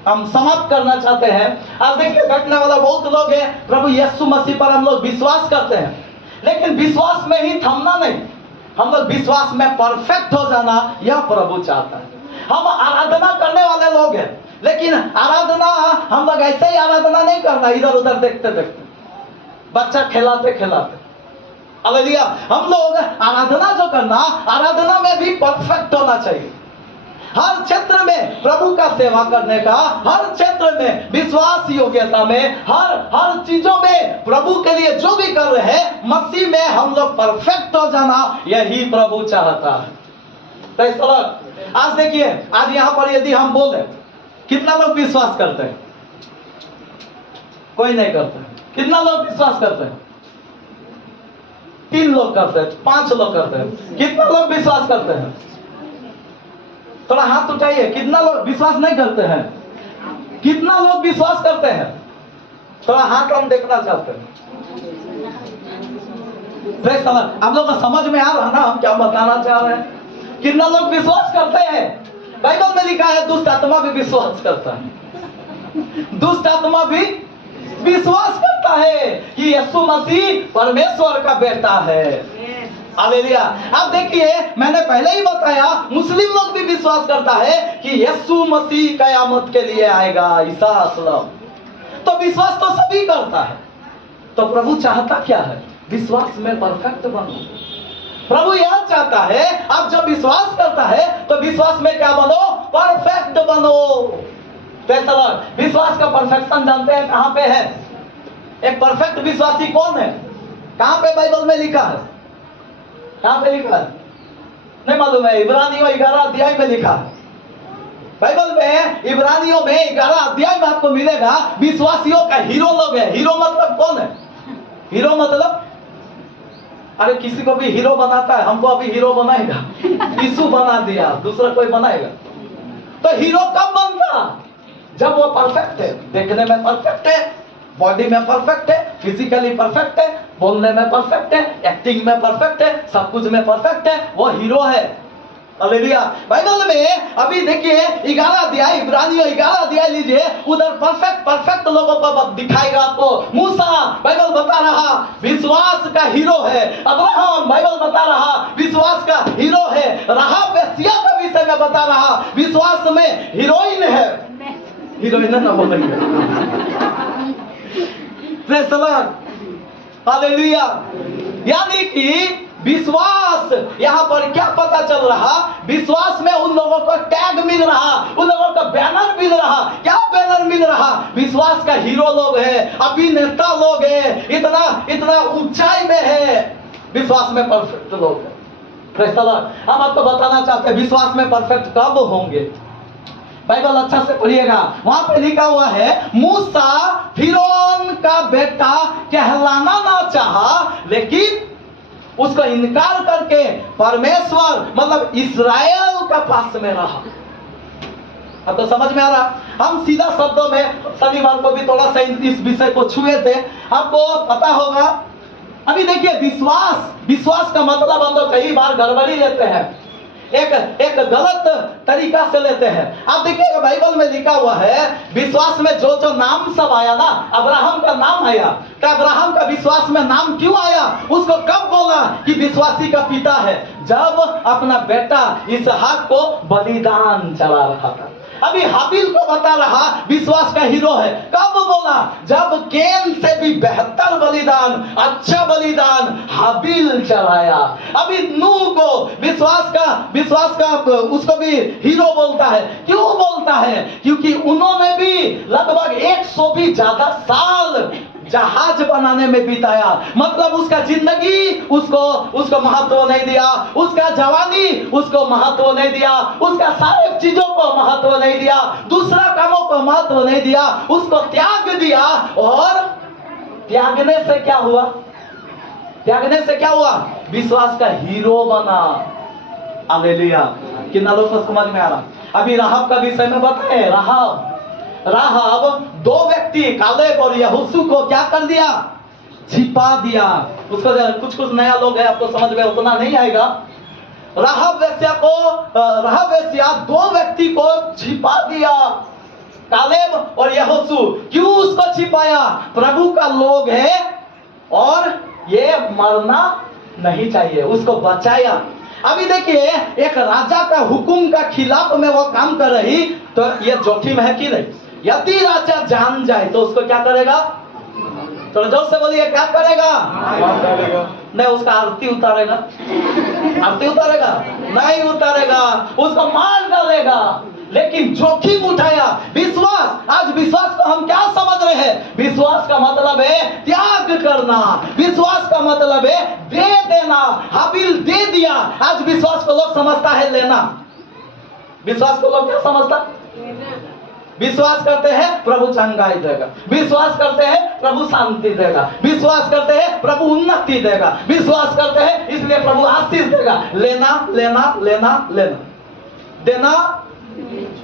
हम समाप्त करना चाहते हैं। आज देखिए बैठने वाला बहुत लोग हैं, प्रभु यीशु मसीह पर हम लोग विश्वास करते हैं, लेकिन विश्वास में ही थमना नहीं, हम लोग विश्वास में परफेक्ट हो जाना यह प्रभु चाहता है। हम आराधना करने वाले लोग हैं, लेकिन आराधना हम लोग ऐसे ही आराधना नहीं करना इधर उधर देखते देखते, बच्चा खिलाते खिलाते। हालेलुया। हम लोग आराधना जो करना, आराधना में भी परफेक्ट होना चाहिए। हर क्षेत्र में प्रभु का सेवा करने का, हर क्षेत्र में विश्वास योग्यता में, हर चीजों में प्रभु के लिए जो भी कर रहे हैं मसीह में हम लोग परफेक्ट हो जाना, यही प्रभु चाहता है। Praise the Lord। आज देखिए, आज यहाँ पर यदि हम बोले, कितना लोग विश्वास करते हैं? कोई नहीं करते। कितना लोग विश्वास करते हैं? 3 लोग करते हैं, 5 लोग करते हैं। कितना लोग विश्वास करते हैं? थोड़ा हाथ उठाइए। कितना लोग विश्वास नहीं करते हैं? कितना लोग विश्वास करते हैं? थोड़ा हाथ हम देखना चाहते हैं। Praise the Lord। आप लोग को समझ में आ रहा ना हम क्या बताना चाह रहे हैं? कितना लोग विश्वास करते हैं? बाइबल में लिखा है दुष्ट आत्मा भी विश्वास करता है, दुष्ट आत्मा भी विश्वास करता है कि यीशु मसीह परमेश्वर का बेटा है। हालेलुया। अब देखिए, मैंने पहले ही बताया मुस्लिम लोग भी विश्वास करता है कि यीशु मसीह कयामत के लिए आएगा, ईसा अस्लम। तो विश्वास तो सभी करता है। तो प्रभु चाहता क्या है? विश्वास में परफेक्ट बनो। प्रभु यह चाहता है, आप जब विश्वास करता है तो विश्वास में क्या बनो? परफेक्ट बनो। Praise the Lord। विश्वास का परफेक्शन जानते हैं कहां पे है? एक परफेक्ट विश्वासी कौन है? कहां पे बाइबल में लिखा है? कहां पे लिखा है? नहीं मालूम है। इब्रानियों 11 अध्याय में लिखा है। बाइबल में इब्रानियों में 11 अध्याय में आपको मिलेगा विश्वासियों का हीरो लोग है। हीरो मतलब कौन है? हीरो मतलब, अरे किसी को भी हीरो बनाता है, हमको अभी हीरो बनाएगा, यीशु बना दिया, दूसरा कोई बनाएगा। तो हीरो कब बनता? जब वो परफेक्ट है, देखने में परफेक्ट है, बॉडी में परफेक्ट है, फिजिकली परफेक्ट है, बोलने में परफेक्ट है, एक्टिंग में परफेक्ट है, सब कुछ में परफेक्ट है, वो हीरो है। हालेलुया। बाइबल में अभी देखिए 11 अध्याय, इब्रानियों 11 अध्याय लीजिए, उधर परफेक्ट लोगों को दिखाएगा आपको। मूसा बाइबल बता रहा विश्वास का हीरो है, अब्राहम बाइबल बता रहा विश्वास का हीरो है, राहाब वेश्या का विषय में बता रहा विश्वास में हीरोइन है। हीरोइन ना बोलेंगे। Praise the Lord. हालेलुया। यानी कि विश्वास, यहां पर क्या पता चल रहा? विश्वास में उन लोगों को टैग मिल रहा, उन लोगों को बैनर मिल रहा। क्या बैनर मिल रहा? विश्वास का हीरो लोग है, अभिनेता लोग है, इतना ऊंचाई में है, विश्वास में परफेक्ट लोग है। Praise the Lord. हम आपको बताना चाहते हैं विश्वास में परफेक्ट कब होंगे। बाइबल अच्छा से पढ़िएगा, वहां पे लिखा हुआ है मूसा फिरौन का बेटा कहलाना ना चाहा, लेकिन उसका इनकार करके परमेश्वर मतलब इस्राएल का पास में रहा। अब तो समझ में आ रहा? हम सीधा शब्दों में शनिवार को भी थोड़ा सा इस विषय को छुए थे, आपको पता होगा। अभी देखिए विश्वास का मतलब हम लोग कई बार गड़बड़ी लेते हैं, एक गलत तरीका से लेते हैं। आप देखिएगा बाइबल में लिखा हुआ है विश्वास में जो नाम सब आया ना, अब्राहम का नाम आया। तो अब्राहम का विश्वास में नाम क्यों आया? उसको कब बोला कि विश्वासी का पिता है? जब अपना बेटा इसहाक को बलिदान चढ़ा रहा था। अभी हाबिल को बता रहा विश्वास का हीरो है। कब बोला? जब कैन से भी बेहतर बलिदान, अच्छा बलिदान हाबिल चढ़ाया। अभी नूह को विश्वास का उसको भी हीरो बोलता है। क्यों बोलता है? क्योंकि उन्होंने भी लगभग 100 भी ज्यादा साल जहाज बनाने में बिताया। मतलब उसका जिंदगी उसको महत्व नहीं दिया, उसका जवानी उसको महत्व नहीं दिया, उसका सारे चीजों को महत्व नहीं दिया, दूसरा कामों को महत्व नहीं दिया, उसको त्याग दिया। और त्यागने से क्या हुआ? विश्वास का हीरो बना। हालेलुया। कितना लोग को समझ में आ रहा? अभी राहाब का विषय में बताए। राहाब 2 व्यक्ति कालेब और यहोशू को क्या कर दिया? छिपा दिया। उसको कुछ कुछ नया लोग है, आपको समझ में उतना नहीं आएगा। राहाब वेश्या दो व्यक्ति को छिपा दिया, कालेब और यहोशू। क्यों उसको छिपाया? प्रभु का लोग है और ये मरना नहीं चाहिए, उसको बचाया। अभी देखिए, एक राजा का हुक्म का खिलाफ में वो काम कर रही, तो ये जोखिम है कि नहीं? यदि राजा जान जाए तो उसको क्या करेगा? तो जोर से बोलिए, क्या करेगा? नहीं, उसका आरती उतारेगा। आरती उतारेगा? नहीं उतारेगा, उसको मार डालेगा। लेकिन जोखिम उठाया, विश्वास। आज विश्वास को हम क्या समझ रहे हैं? विश्वास का मतलब है त्याग करना, विश्वास का मतलब है दे देना। हाबिल दे दिया। आज विश्वास को लोग समझता है लेना। विश्वास को लोग क्या समझता? विश्वास करते हैं प्रभु चंगाई देगा, विश्वास करते हैं प्रभु शांति देगा, विश्वास करते हैं प्रभु उन्नति देगा, विश्वास करते हैं इसलिए प्रभु आशीष देगा। लेना लेना लेना लेना, देना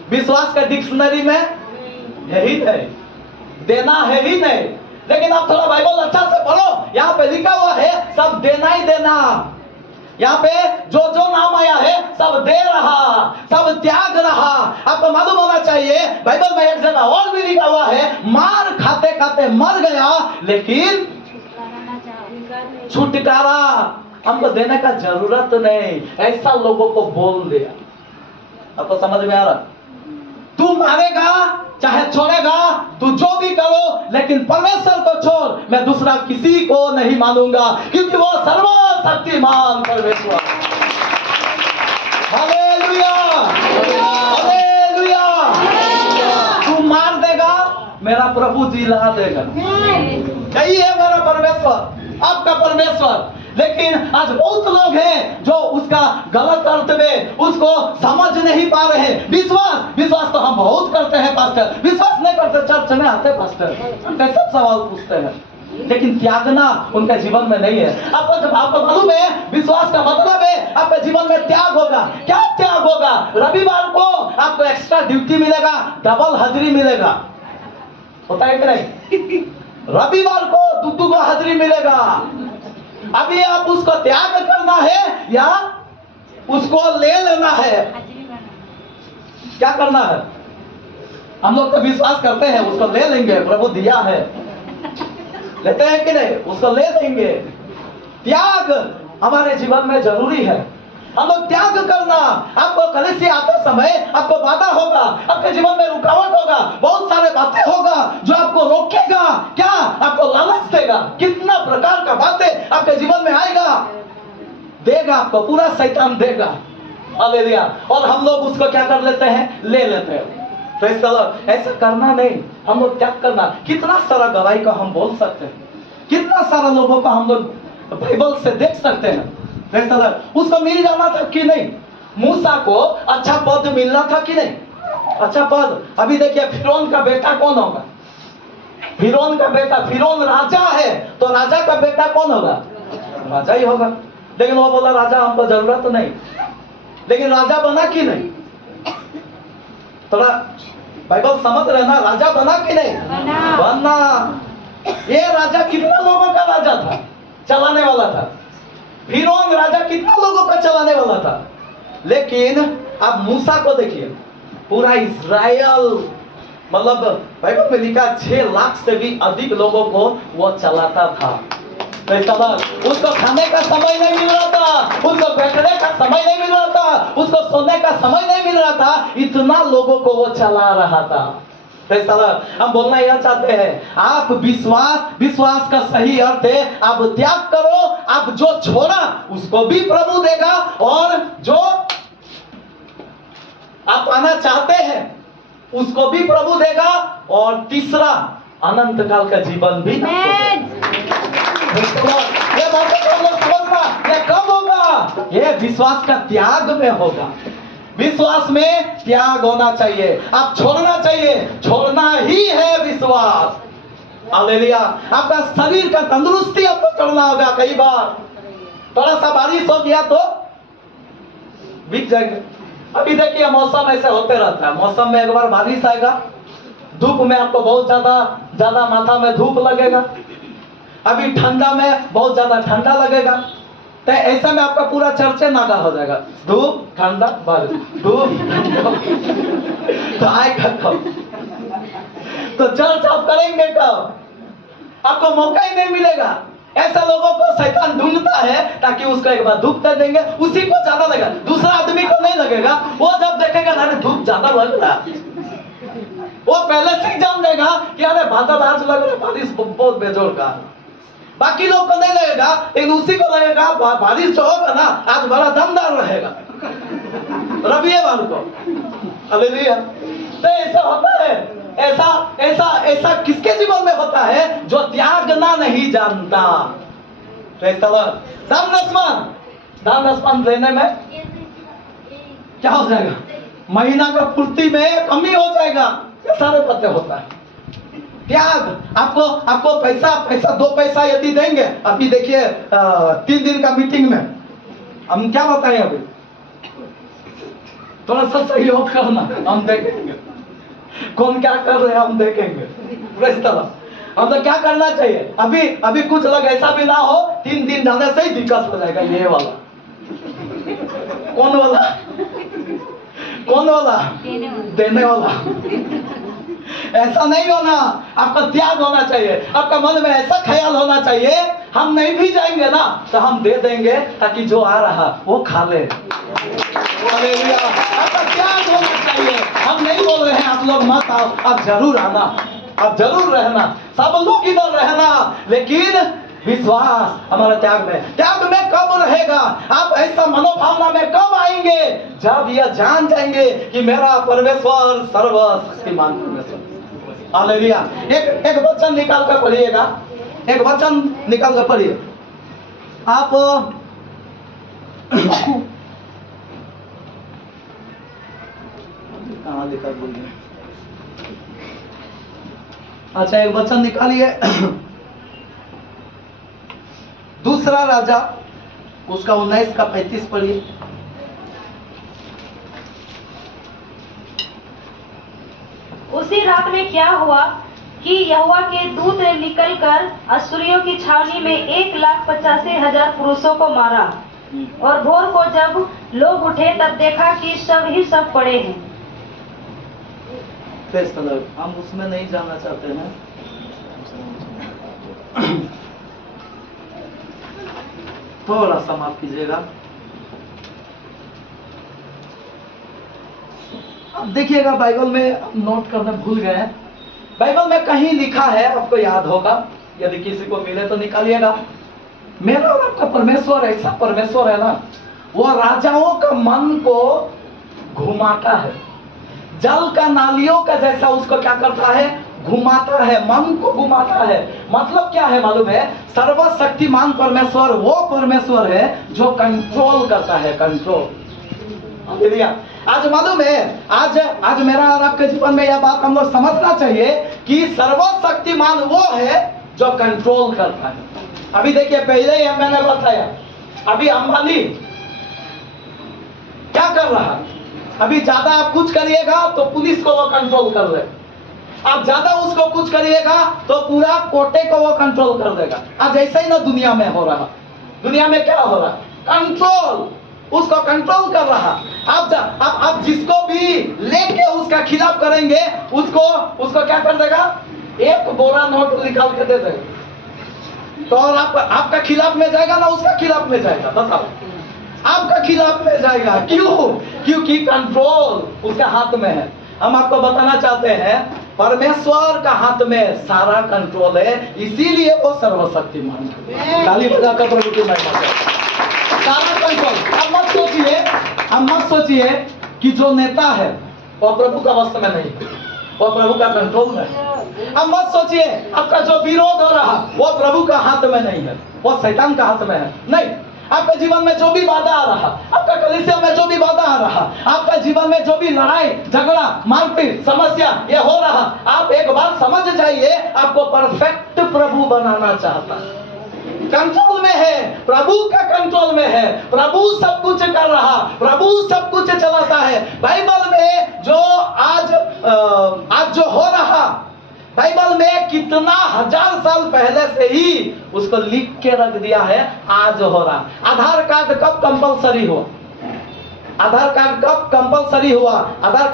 विश्वास का डिक्शनरी में है ही नहीं, देना है ही नहीं। लेकिन आप थोड़ा बाइबल अच्छा से पढ़ो, यहाँ पे लिखा हुआ है सब देना ही देना। यहाँ पे जो जो नाम आया है सब दे रहा, सब त्याग रहा। आपको मालूम होना चाहिए, बाइबल में एक जगह और भी लिखा हुआ है, मार खाते खाते मर गया लेकिन छुटकारा हमको देने का जरूरत नहीं, ऐसा लोगों को बोल दिया। आपको समझ में आ रहा? तू मारेगा चाहे छोड़ेगा, तू जो भी करो, लेकिन परमेश्वर को छोड़, मैं दूसरा किसी को नहीं मानूंगा, क्योंकि वो सर्वशक्तिमान परमेश्वर। Hallelujah, hallelujah. तू मार देगा, मेरा प्रभु जिला देगा। यही है मेरा परमेश्वर, आपका परमेश्वर। लेकिन आज बहुत लोग हैं जो उसका गलत अर्थ में उसको समझ नहीं पा रहे। विश्वास तो हम बहुत करते हैं पास्टर, विश्वास नहीं करते चर्च में आते पास्टर, उनका सब सवाल पूछते हैं, लेकिन त्यागना उनके जीवन में नहीं है। आपको मालूम है विश्वास का मतलब है आपके जीवन में त्याग होगा। क्या त्याग होगा? रविवार को आपको एक्स्ट्रा ड्यूटी मिलेगा, डबल हाजिरी मिलेगा, होता है कि नहीं? रविवार को दू को हाजिरी मिलेगा। अभी आप उसको त्याग करना है या उसको ले लेना है? क्या करना है? हम लोग तो विश्वास करते हैं उसको ले लेंगे, प्रभु दिया है, लेते हैं कि नहीं? उसको ले लेंगे। त्याग हमारे जीवन में जरूरी है। हम लोग त्याग करना। आपको कलीसिया आते समय आपको बाधा होगा, आपके जीवन में रुकावट होगा, बहुत सारे बातें होगा जो आपको रोकेगा। क्या? आपको लालच देगा। कितना प्रकार का बातें आपके जीवन में आएगा, देगा आपको, पूरा शैतान देगा। हालेलुया। और हम लोग उसको क्या कर लेते हैं? ले लेते हैं। तो ऐसा करना नहीं, हम लोग त्याग करना। कितना सारा गवाही को हम बोल सकते हैं, कितना सारा लोगों को हम लोग बाइबल से देख सकते हैं। उसको मिल जाना था कि नहीं? मूसा को अच्छा पद मिलना था कि नहीं? अच्छा पद। अभी देखिए फिरौन का बेटा कौन होगा? फिरौन का बेटा, फिरौन राजा है, तो राजा का बेटा कौन होगा? राजा ही होगा। लेकिन वो बोला राजा हमको जरूरत तो नहीं, लेकिन राजा बना कि नहीं? थोड़ा बाइबल समझ रहे ना, राजा बना कि नहीं? बना। ये राजा कितना लोगों का राजा था, चलाने वाला था। फिरौन राजा कितना लोगों का चलाने वाला था। लेकिन अब मूसा को देखिए, पूरा इस्राएल, मतलब बाइबल में लिखा 6 लाख से भी अधिक लोगों को वो चलाता था। उसको खाने का समय नहीं मिल रहा था, उसको बैठने का समय नहीं मिल रहा था, उसको सोने का समय नहीं मिल रहा था, इतना लोगों को वो चला रहा था। हम बोलना यह चाहते हैं, आप विश्वास का सही अर्थ है आप त्याग करो। आप जो छोड़ा उसको भी प्रभु देगा, और जो आप पाना चाहते हैं उसको भी प्रभु देगा, और तीसरा अनंत काल का जीवन भी। ये बातें तो हम लोग समझना, ये कब होगा? ये विश्वास का त्याग में होगा। विश्वास में त्याग होना चाहिए, आप छोड़ना चाहिए, छोड़ना ही है विश्वास। हालेलुया। आपका शरीर का तंदुरुस्ती आपको करना होगा। कई बार थोड़ा सा बारिश हो गया तो बिक जाएंगे। अभी देखिए मौसम ऐसे होते रहता है, मौसम में एक बार बारिश आएगा, धूप में आपको बहुत ज्यादा माथा में धूप लगेगा। अभी ठंडा में बहुत ज्यादा ठंडा लगेगा, तो ऐसा में आपका पूरा चर्चे नागा हो जाएगा। धूप ठंडा बारिश, धूप तो आएगा कब? तो चर्च आप करेंगे कब? आपको मौका ही नहीं मिलेगा। ऐसा लोगों को शैतान ढूंढता है ताकि उसको एक बार धूप कर देंगे, उसी को ज्यादा लगेगा, दूसरा आदमी को नहीं लगेगा। वो जब देखेगा अरे धूप ज्यादा लग रहा है, वो पहले से ही जान जाएगा कि अरे बादल आज लग रहा है, बारिश बहुत बेजोड़ का। बाकी लोग को नहीं लगेगा, लेकिन उसी को लगेगा बारिश जो होगा ना आज बड़ा दमदार रहेगा रविवार को। हालेलुया। तो ऐसा होता है, ऐसा ऐसा ऐसा किसके जीवन में होता है? जो त्यागना नहीं जानता। दान दशमान देने में क्या हो जाएगा? महीना का पूर्ति में कमी हो जाएगा। ये सारे पते होता है। त्याग, आपको पैसा 2 पैसा यदि देंगे, अभी देखिए 3 दिन का मीटिंग में हम क्या बताएं, अभी थोड़ा सा सहयोग करना, हम देखेंगे कौन क्या कर रहे हैं, हम देखेंगे। इस तरह हम तो क्या करना चाहिए? अभी कुछ लोग ऐसा भी ना हो 3 दिन जाने से ही दिक्कत हो जाएगा। ये वाला कौन वाला? देने वाला। ऐसा नहीं होना, आपका त्याग होना चाहिए। आपका मन में ऐसा ख्याल होना चाहिए, हम नहीं भी जाएंगे ना तो हम दे देंगे ताकि जो आ रहा वो खा ले। हालेलुया। आपका त्याग होना चाहिए। हम नहीं बोल रहे हैं आप लोग मत आओ, आप जरूर आना, आप जरूर रहना, सब लोग इधर रहना, लेकिन विश्वास हमारे त्याग में कब रहेगा? आप ऐसा मनोभावना में कब आएंगे? जब यह जान जाएंगे कि मेरा परमेश्वर सर्वशक्तिमान परमेश्वर। हालेलुया। एक वचन निकाल कर पढ़िएगा, एक वचन निकाल कर पढ़िए आप। कहाँ लिखा बोलिए? अच्छा, एक वचन निकालिए। दूसरा राजा उसका 19 का 35 पढ़िए। उसी रात में क्या हुआ कि यहोवा के दूत ने निकलकर अश्शूरियों की छावनी में 1,85,000 पुरुषों को मारा। और भोर को जब लोग उठे तब देखा कि सब ही सब पड़े हैं। हम उसमें नहीं जाना चाहते हैं। थोड़ा सा माफ कीजिएगा। अब देखिएगा, बाइबल में नोट करना भूल गए हैं। बाइबल में कहीं लिखा है, आपको याद होगा, यदि किसी को मिले तो निकालिएगा। मेरा और आपका परमेश्वर ऐसा परमेश्वर है ना, वो राजाओं का मन को घुमाता है, जल का नालियों का जैसा उसको क्या करता है? घुमाता है, मन को घुमाता है। मतलब क्या है मालूम है? सर्वशक्तिमान परमेश्वर वो परमेश्वर है जो कंट्रोल करता है, कंट्रोल। हालेलुया। आज मालूम है, आज मेरा और आपके जीवन में यह बात हम लोग समझना चाहिए कि सर्वशक्तिमान वो है जो कंट्रोल करता है। अभी देखिए, पहले ही मैंने बताया, अभी अंबानी क्या कर रहा है? अभी ज्यादा आप कुछ करिएगा तो पुलिस को वो कंट्रोल कर ले, आप ज्यादा उसको कुछ करिएगा तो पूरा कोटे को वो कंट्रोल कर देगा। आज ऐसा ही ना दुनिया में हो रहा। दुनिया में क्या हो रहा? कंट्रोल, उसको कंट्रोल कर रहा। आप जिसको भी लेके उसका खिलाफ करेंगे, उसको क्या कर देगा? 1 बोरा नोट निकाल के दे देगा। तो और आपका खिलाफ में जाएगा ना उसका खिलाफ में जाएगा? बताओ, आपका खिलाफ में जाएगा। क्यों? क्योंकि कंट्रोल उसका हाथ में है। हम आपको बताना चाहते हैं, परमेश्वर का हाथ में सारा कंट्रोल है, इसीलिए वो सर्वशक्तिमान है। ताली बजाकर प्रभु की महिमा करें। सारा कंट्रोल। अब मत सोचिए कि जो नेता है वो प्रभु का वश में नहीं, वो प्रभु का कंट्रोल में है। अब मत सोचिए आपका जो विरोध हो रहा वो प्रभु का हाथ में नहीं है, वो शैतान का हाथ में है। नहीं, आपके जीवन में जो भी बाधा आ रहा, आपका कलीसिया में जो भी बाधा आ रहा, आपका जीवन में जो भी लड़ाई झगड़ा मारपीट समस्या ये हो रहा, आप एक बार समझ जाइए, आपको परफेक्ट प्रभु बनाना चाहता है। कंट्रोल में है, प्रभु का कंट्रोल में है, प्रभु सब कुछ कर रहा, प्रभु सब कुछ चलाता है। बाइबल में जो आज जो हो रहा, बाइबल में कितना हजार साल पहले से ही उसको लिख के रख दिया है, आज हो रहा। आधार कार्ड कब कंपलसरी हुआ? आधार कार्ड कब कंपलसरी हुआ? आधार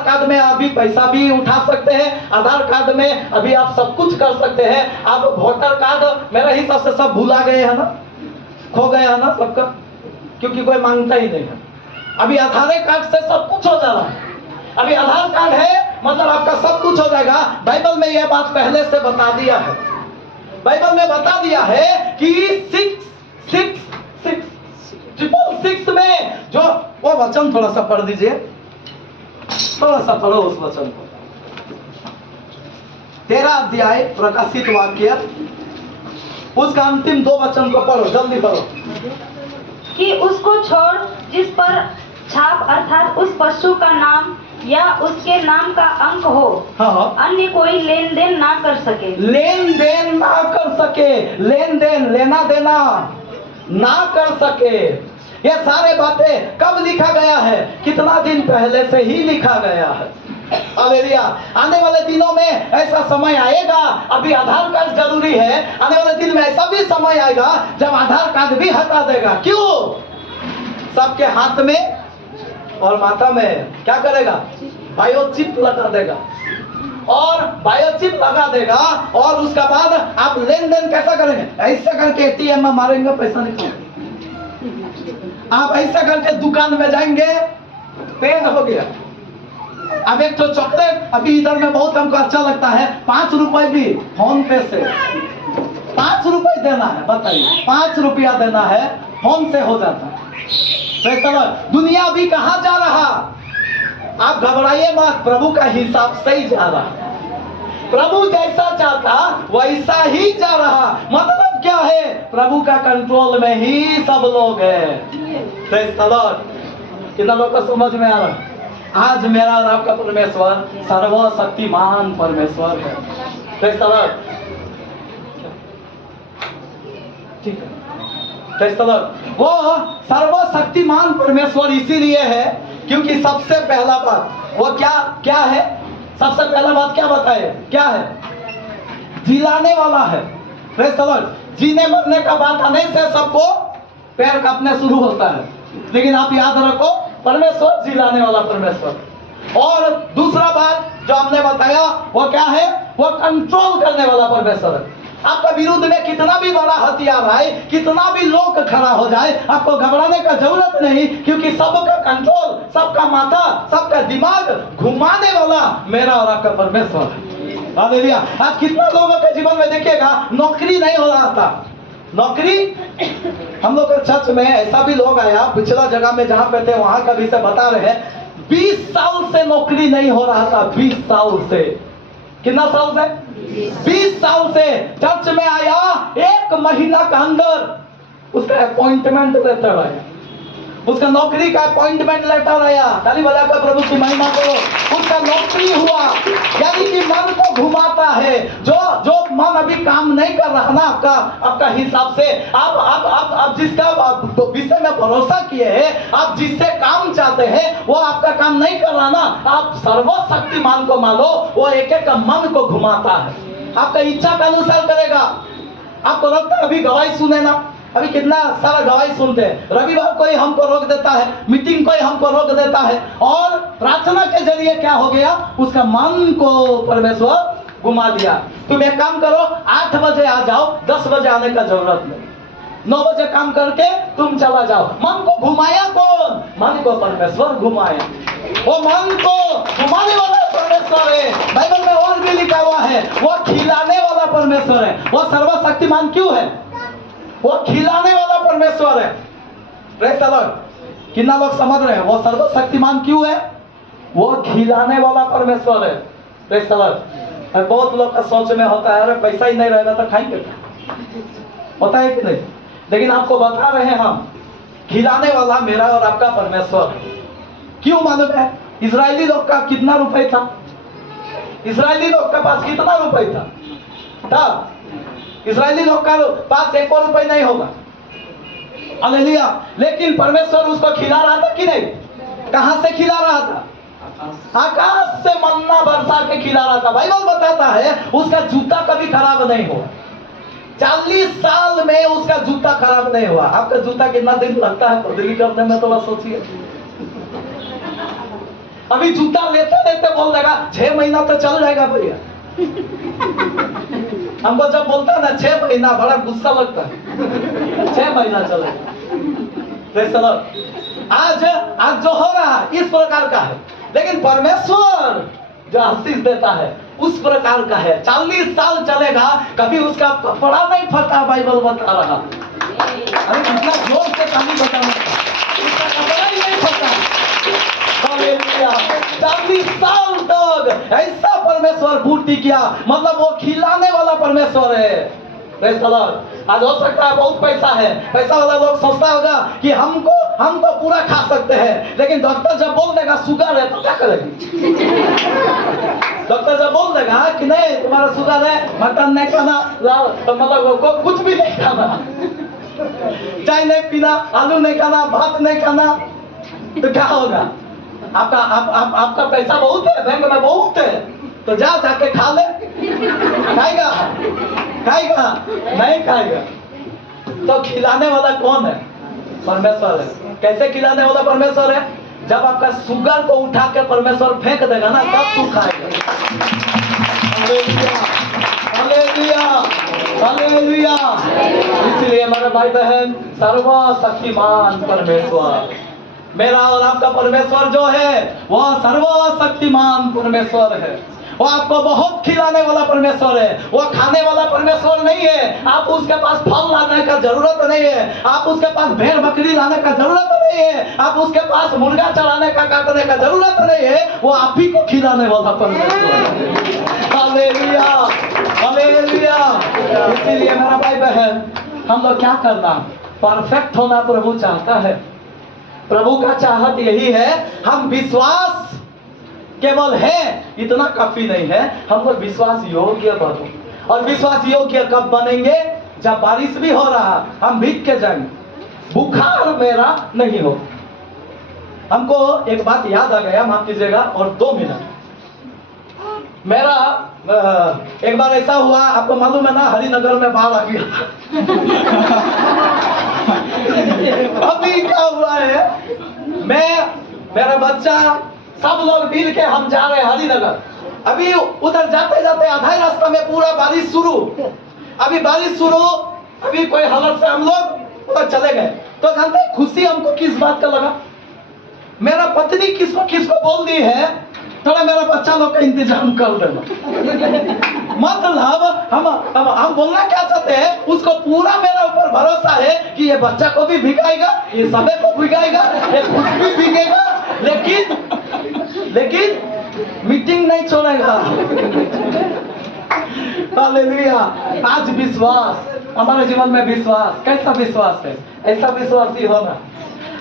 कार्ड में अभी पैसा भी उठा सकते हैं, आधार कार्ड में अभी आप सब कुछ कर सकते हैं। आप वोटर कार्ड मेरे हिसाब से सब भुला गए हैं ना, खो गए हैं ना सबका, क्योंकि कोई मांगता ही नहीं है। अभी आधार कार्ड से सब कुछ हो जा रहा है। अभी आधार कार्ड है मतलब आपका सब कुछ हो जाएगा। बाइबल में यह बात पहले से बता दिया है। बाइबल में बता दिया है कि 666 में जो वो वचन थोड़ा सा पढ़ दीजिए, थोड़ा सा पढ़ो उस वचन को। 13 अध्याय प्रकाशित वाक्य, उसका अंतिम 2 वचन को पढ़ो, जल्दी पढ़ो। कि उसको छोड़ जिस पर छाप अर्थात उस पशु का नाम या उसके नाम का अंक हो, हाँ, अन्य कोई लेन देन ना कर सके। लेन देन ना कर सके, लेन देन लेना देना ना कर सके। ये सारे बातें कब लिखा गया है? कितना दिन पहले से ही लिखा गया है। हालेलुया। आने वाले दिनों में ऐसा समय आएगा, अभी आधार कार्ड जरूरी है, आने वाले दिन में ऐसा भी समय आएगा जब आधार कार्ड भी हटा देगा। क्यों? सबके हाथ में और माथा में क्या करेगा? बायोचिप लगा देगा, और बायोचिप लगा देगा, और उसका बाद आप लेन देन कैसा करेंगे? ऐसा करके एटीएम में मारेंगे, पैसा निकालेंगे। आप ऐसा करके दुकान में जाएंगे, पेन हो गया। अब एक तो चॉकलेट अभी इधर में बहुत हमको अच्छा लगता है, 5 रुपए भी फोन पे से 5 रुपए देना है, बताइए 5 रुपया देना है, फोन से हो जाता है। दुनिया अभी कहाँ जा रहा? आप घबराइए मत, प्रभु का हिसाब से ही जा रहा। प्रभु जैसा चाहता वैसा ही जा रहा। मतलब क्या है? प्रभु का कंट्रोल में ही सब लोग हैं। कितना लोग को समझ में आ रहा? आज मेरा और आपका परमेश्वर सर्वशक्तिमान परमेश्वर है। ठीक है, वो सर्वशक्तिमान परमेश्वर इसीलिए है क्योंकि सबसे पहला बात वो क्या है? सबसे पहला बात क्या बताए? क्या है? जिलाने वाला है। जीने मरने का बात आने से सबको पैर कांपने शुरू होता है, लेकिन आप याद रखो परमेश्वर जिलाने वाला परमेश्वर। और दूसरा बात जो हमने बताया वो क्या है? वो कंट्रोल करने वाला परमेश्वर है। आपका विरुद्ध में कितना भी बड़ा हथियार आए, कितना भी लोग खड़ा हो जाए, आपको घबराने का जरूरत नहीं, क्योंकि सबका कंट्रोल, सबका माथा, सबका दिमाग घुमाने वाला मेरा और आपका परमेश्वर है। हालेलुया। आज कितना लोगों के जीवन में देखिएगा नौकरी नहीं हो रहा था। नौकरी, हम लोग के चर्च में ऐसा भी लोग आया, पिछला जगह में जहाँ पे थे वहां का भी से बता रहे हैं, 20 साल से नौकरी नहीं हो रहा था। 20 साल से, कितना साल से? 20 साल से चर्च में आया, 1 महीना के अंदर उसका अपॉइंटमेंट लेटर आया, उसका नौकरी का अपॉइंटमेंट लेटर आया। ताली बजाकर प्रभु की महिमा करो। उसका नौकरी हुआ। यानी कि मन को घुमाता है, जो मन अभी काम नहीं कर रहा ना आपका हिसाब से, आप जिसका विषय में भरोसा किए हैं, आप जिससे काम चाहते हैं वो आपका काम नहीं कर रहा ना, आप सर्वशक्तिमान को मानो, वो एक एक मन को घुमाता है, आपका इच्छा का अनुसार करेगा। आपको लगता है अभी गवाही सुने ना, अभी कितना सारा गवाही सुनते हैं, रविवार को ही हमको रोक देता है, मीटिंग को ही हमको रोक देता है, और प्रार्थना के जरिए क्या हो गया? उसका मन को परमेश्वर घुमा दिया। तुम एक काम करो, 8 बजे आ जाओ, 10 बजे आने का जरूरत नहीं, 9 बजे काम करके तुम चला जाओ। मन को घुमाया कौन? मन को परमेश्वर घुमाया। वो मन को घुमाने वाला परमेश्वर है। बाइबल में और भी लिखा हुआ है, वो खिलाने वाला परमेश्वर है। वो सर्वशक्तिमान क्यों है? वो खिलाने वाला परमेश्वर है। Praise the Lord. कितना लोग समझ रहे हैं? वो सर्वशक्तिमान क्यों है? वो खिलाने वाला परमेश्वर है। Praise the Lord. बहुत लोग का सोच में होता है, अरे पैसा ही नहीं रहेगा तो खाएंगे, होता है कि नहीं? लेकिन आपको बता रहे हैं हम, खिलाने वाला मेरा और आपका परमेश्वर है। क्यों मालूम है? इजरायली लोग का कितना रुपए था? इजरायली लोग के पास कितना रुपए था? इजरायली लोग का पास 1 रुपए नहीं होगा। हालेलुया। लेकिन परमेश्वर उसको खिला रहा था कि नहीं? कहां से खिला रहा था? आकाश से मन्ना बरसा के खिला रहा था। बाइबल बताता है उसका जूता कभी खराब नहीं हुआ। 40 साल में उसका जूता खराब नहीं हुआ। आपका जूता कितना दिन लगता है तब्दीली करने में, थोड़ा सोचिए। अभी जूता लेते लेते बोल देगा 6 महीना तो चल जाएगा भैया। हमको जब बोलता है ना 6 महीना, बड़ा गुस्सा लगता है। 6 महीना चलेगा। आज जो हो रहा है इस प्रकार का है, लेकिन परमेश्वर जो आशीष देता है उस प्रकार का है। 40 साल चलेगा, कभी उसका कपड़ा नहीं फटा। बाइबल बता रहा। अरे कितना जोर से कहानी बताना, उसका कपड़ा ही नहीं फटा। हालेलुया। 40 साल तक ऐसा परमेश्वर पूर्ति किया, मतलब वो खिलाने वाला परमेश्वर है। आज हो सकता है बहुत पैसा है, पैसा वाला लोग सोचता होगा कि हम तो पूरा खा सकते हैं, लेकिन डॉक्टर जब बोल देगा शुगर है तो क्या करेगी? डॉक्टर जब बोल देगा कि नहीं तुम्हारा शुगर है, मटन नहीं खाना, तो मतलब कुछ भी नहीं खाना, चाय नहीं पीना, आलू नहीं खाना, भात नहीं खाना, तो क्या होगा? आपका पैसा बहुत है, बैंक में बहुत है, तो जाके खा ले। खाएगा नहीं खाएगा। तो खिलाने वाला कौन है? परमेश्वर है। कैसे खिलाने वाला परमेश्वर है? जब आपका शुगर को उठा के परमेश्वर फेंक देगा ना, तब तू खाएगा। Hallelujah, hallelujah. इसलिए मेरे भाई बहन, सर्वशक्तिमान परमेश्वर, मेरा और आपका परमेश्वर जो है वह सर्वशक्तिमान परमेश्वर है। वो आपको बहुत खिलाने वाला परमेश्वर है। वो खाने वाला परमेश्वर नहीं है। आप उसके पास फल लाने का जरूरत नहीं है। आप उसके पास भेड़ बकरी लाने का जरूरत नहीं है। आप उसके पास मुर्गा चढ़ाने का काटने का जरूरत नहीं है। वो आप ही को खिलाने वाला परमेश्वर है। Hallelujah, hallelujah. इसीलिए मेरा भाई बहन, हम लोग क्या करना? परफेक्ट होना प्रभु चाहता है। प्रभु का चाहत यही है, हम विश्वास केवल है इतना काफी नहीं है, हम लोग विश्वास योग्य बनो। और विश्वास योग्य कब बनेंगे? जब बारिश भी हो रहा, हम भीग के जाएंगे, बुखार मेरा नहीं हो। हमको एक बात याद आ गया, माफ कीजिएगा, और 2 मिनट। मेरा एक बार ऐसा हुआ, आपको मालूम है ना, हरिनगर में बाढ़ आ गया। अभी क्या हुआ है, मेरा बच्चा, सब लोग मिल के हम जा रहे हैं हरिनगर। अभी उधर जाते जाते आधा रास्ता में पूरा बारिश शुरू। अभी बारिश शुरू, अभी कोई हालत से हम लोग उधर चले गए। तो जानते हैं खुशी हमको किस बात का लगा? मेरा पत्नी किसको बोल दी है, थोड़ा मेरा बच्चा लोग का इंतजाम कर देना। मतलब हम बोलना क्या चाहते हैं, उसको पूरा मेरा ऊपर भरोसा है कि ये बच्चा को भी भिगाएगा, ये सबे को भिगाएगा, ये खुद भी भिगेगा, लेकिन मीटिंग नहीं छोड़ेगा। हालेलुया। आज विश्वास, हमारे जीवन में विश्वास, कैसा विश्वास है? ऐसा विश्वास ही होना।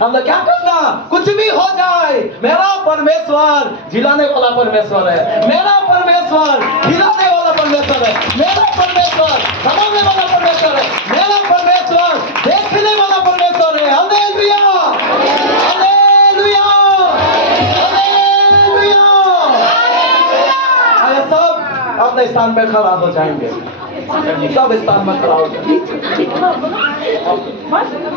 हम लोग क्या करना? कुछ भी हो जाए, मेरा परमेश्वर जिलाने वाला परमेश्वर है, मेरा परमेश्वर खिलाने वाला परमेश्वर है, मेरा परमेश्वर संभालने वाला परमेश्वर है, मेरा परमेश्वर देखने वाला परमेश्वर है। Hallelujah, hallelujah, hallelujah. आइए सब अपने स्थान में खड़ा हो जाएंगे, सब स्थान में खड़ा हो जाएंगे।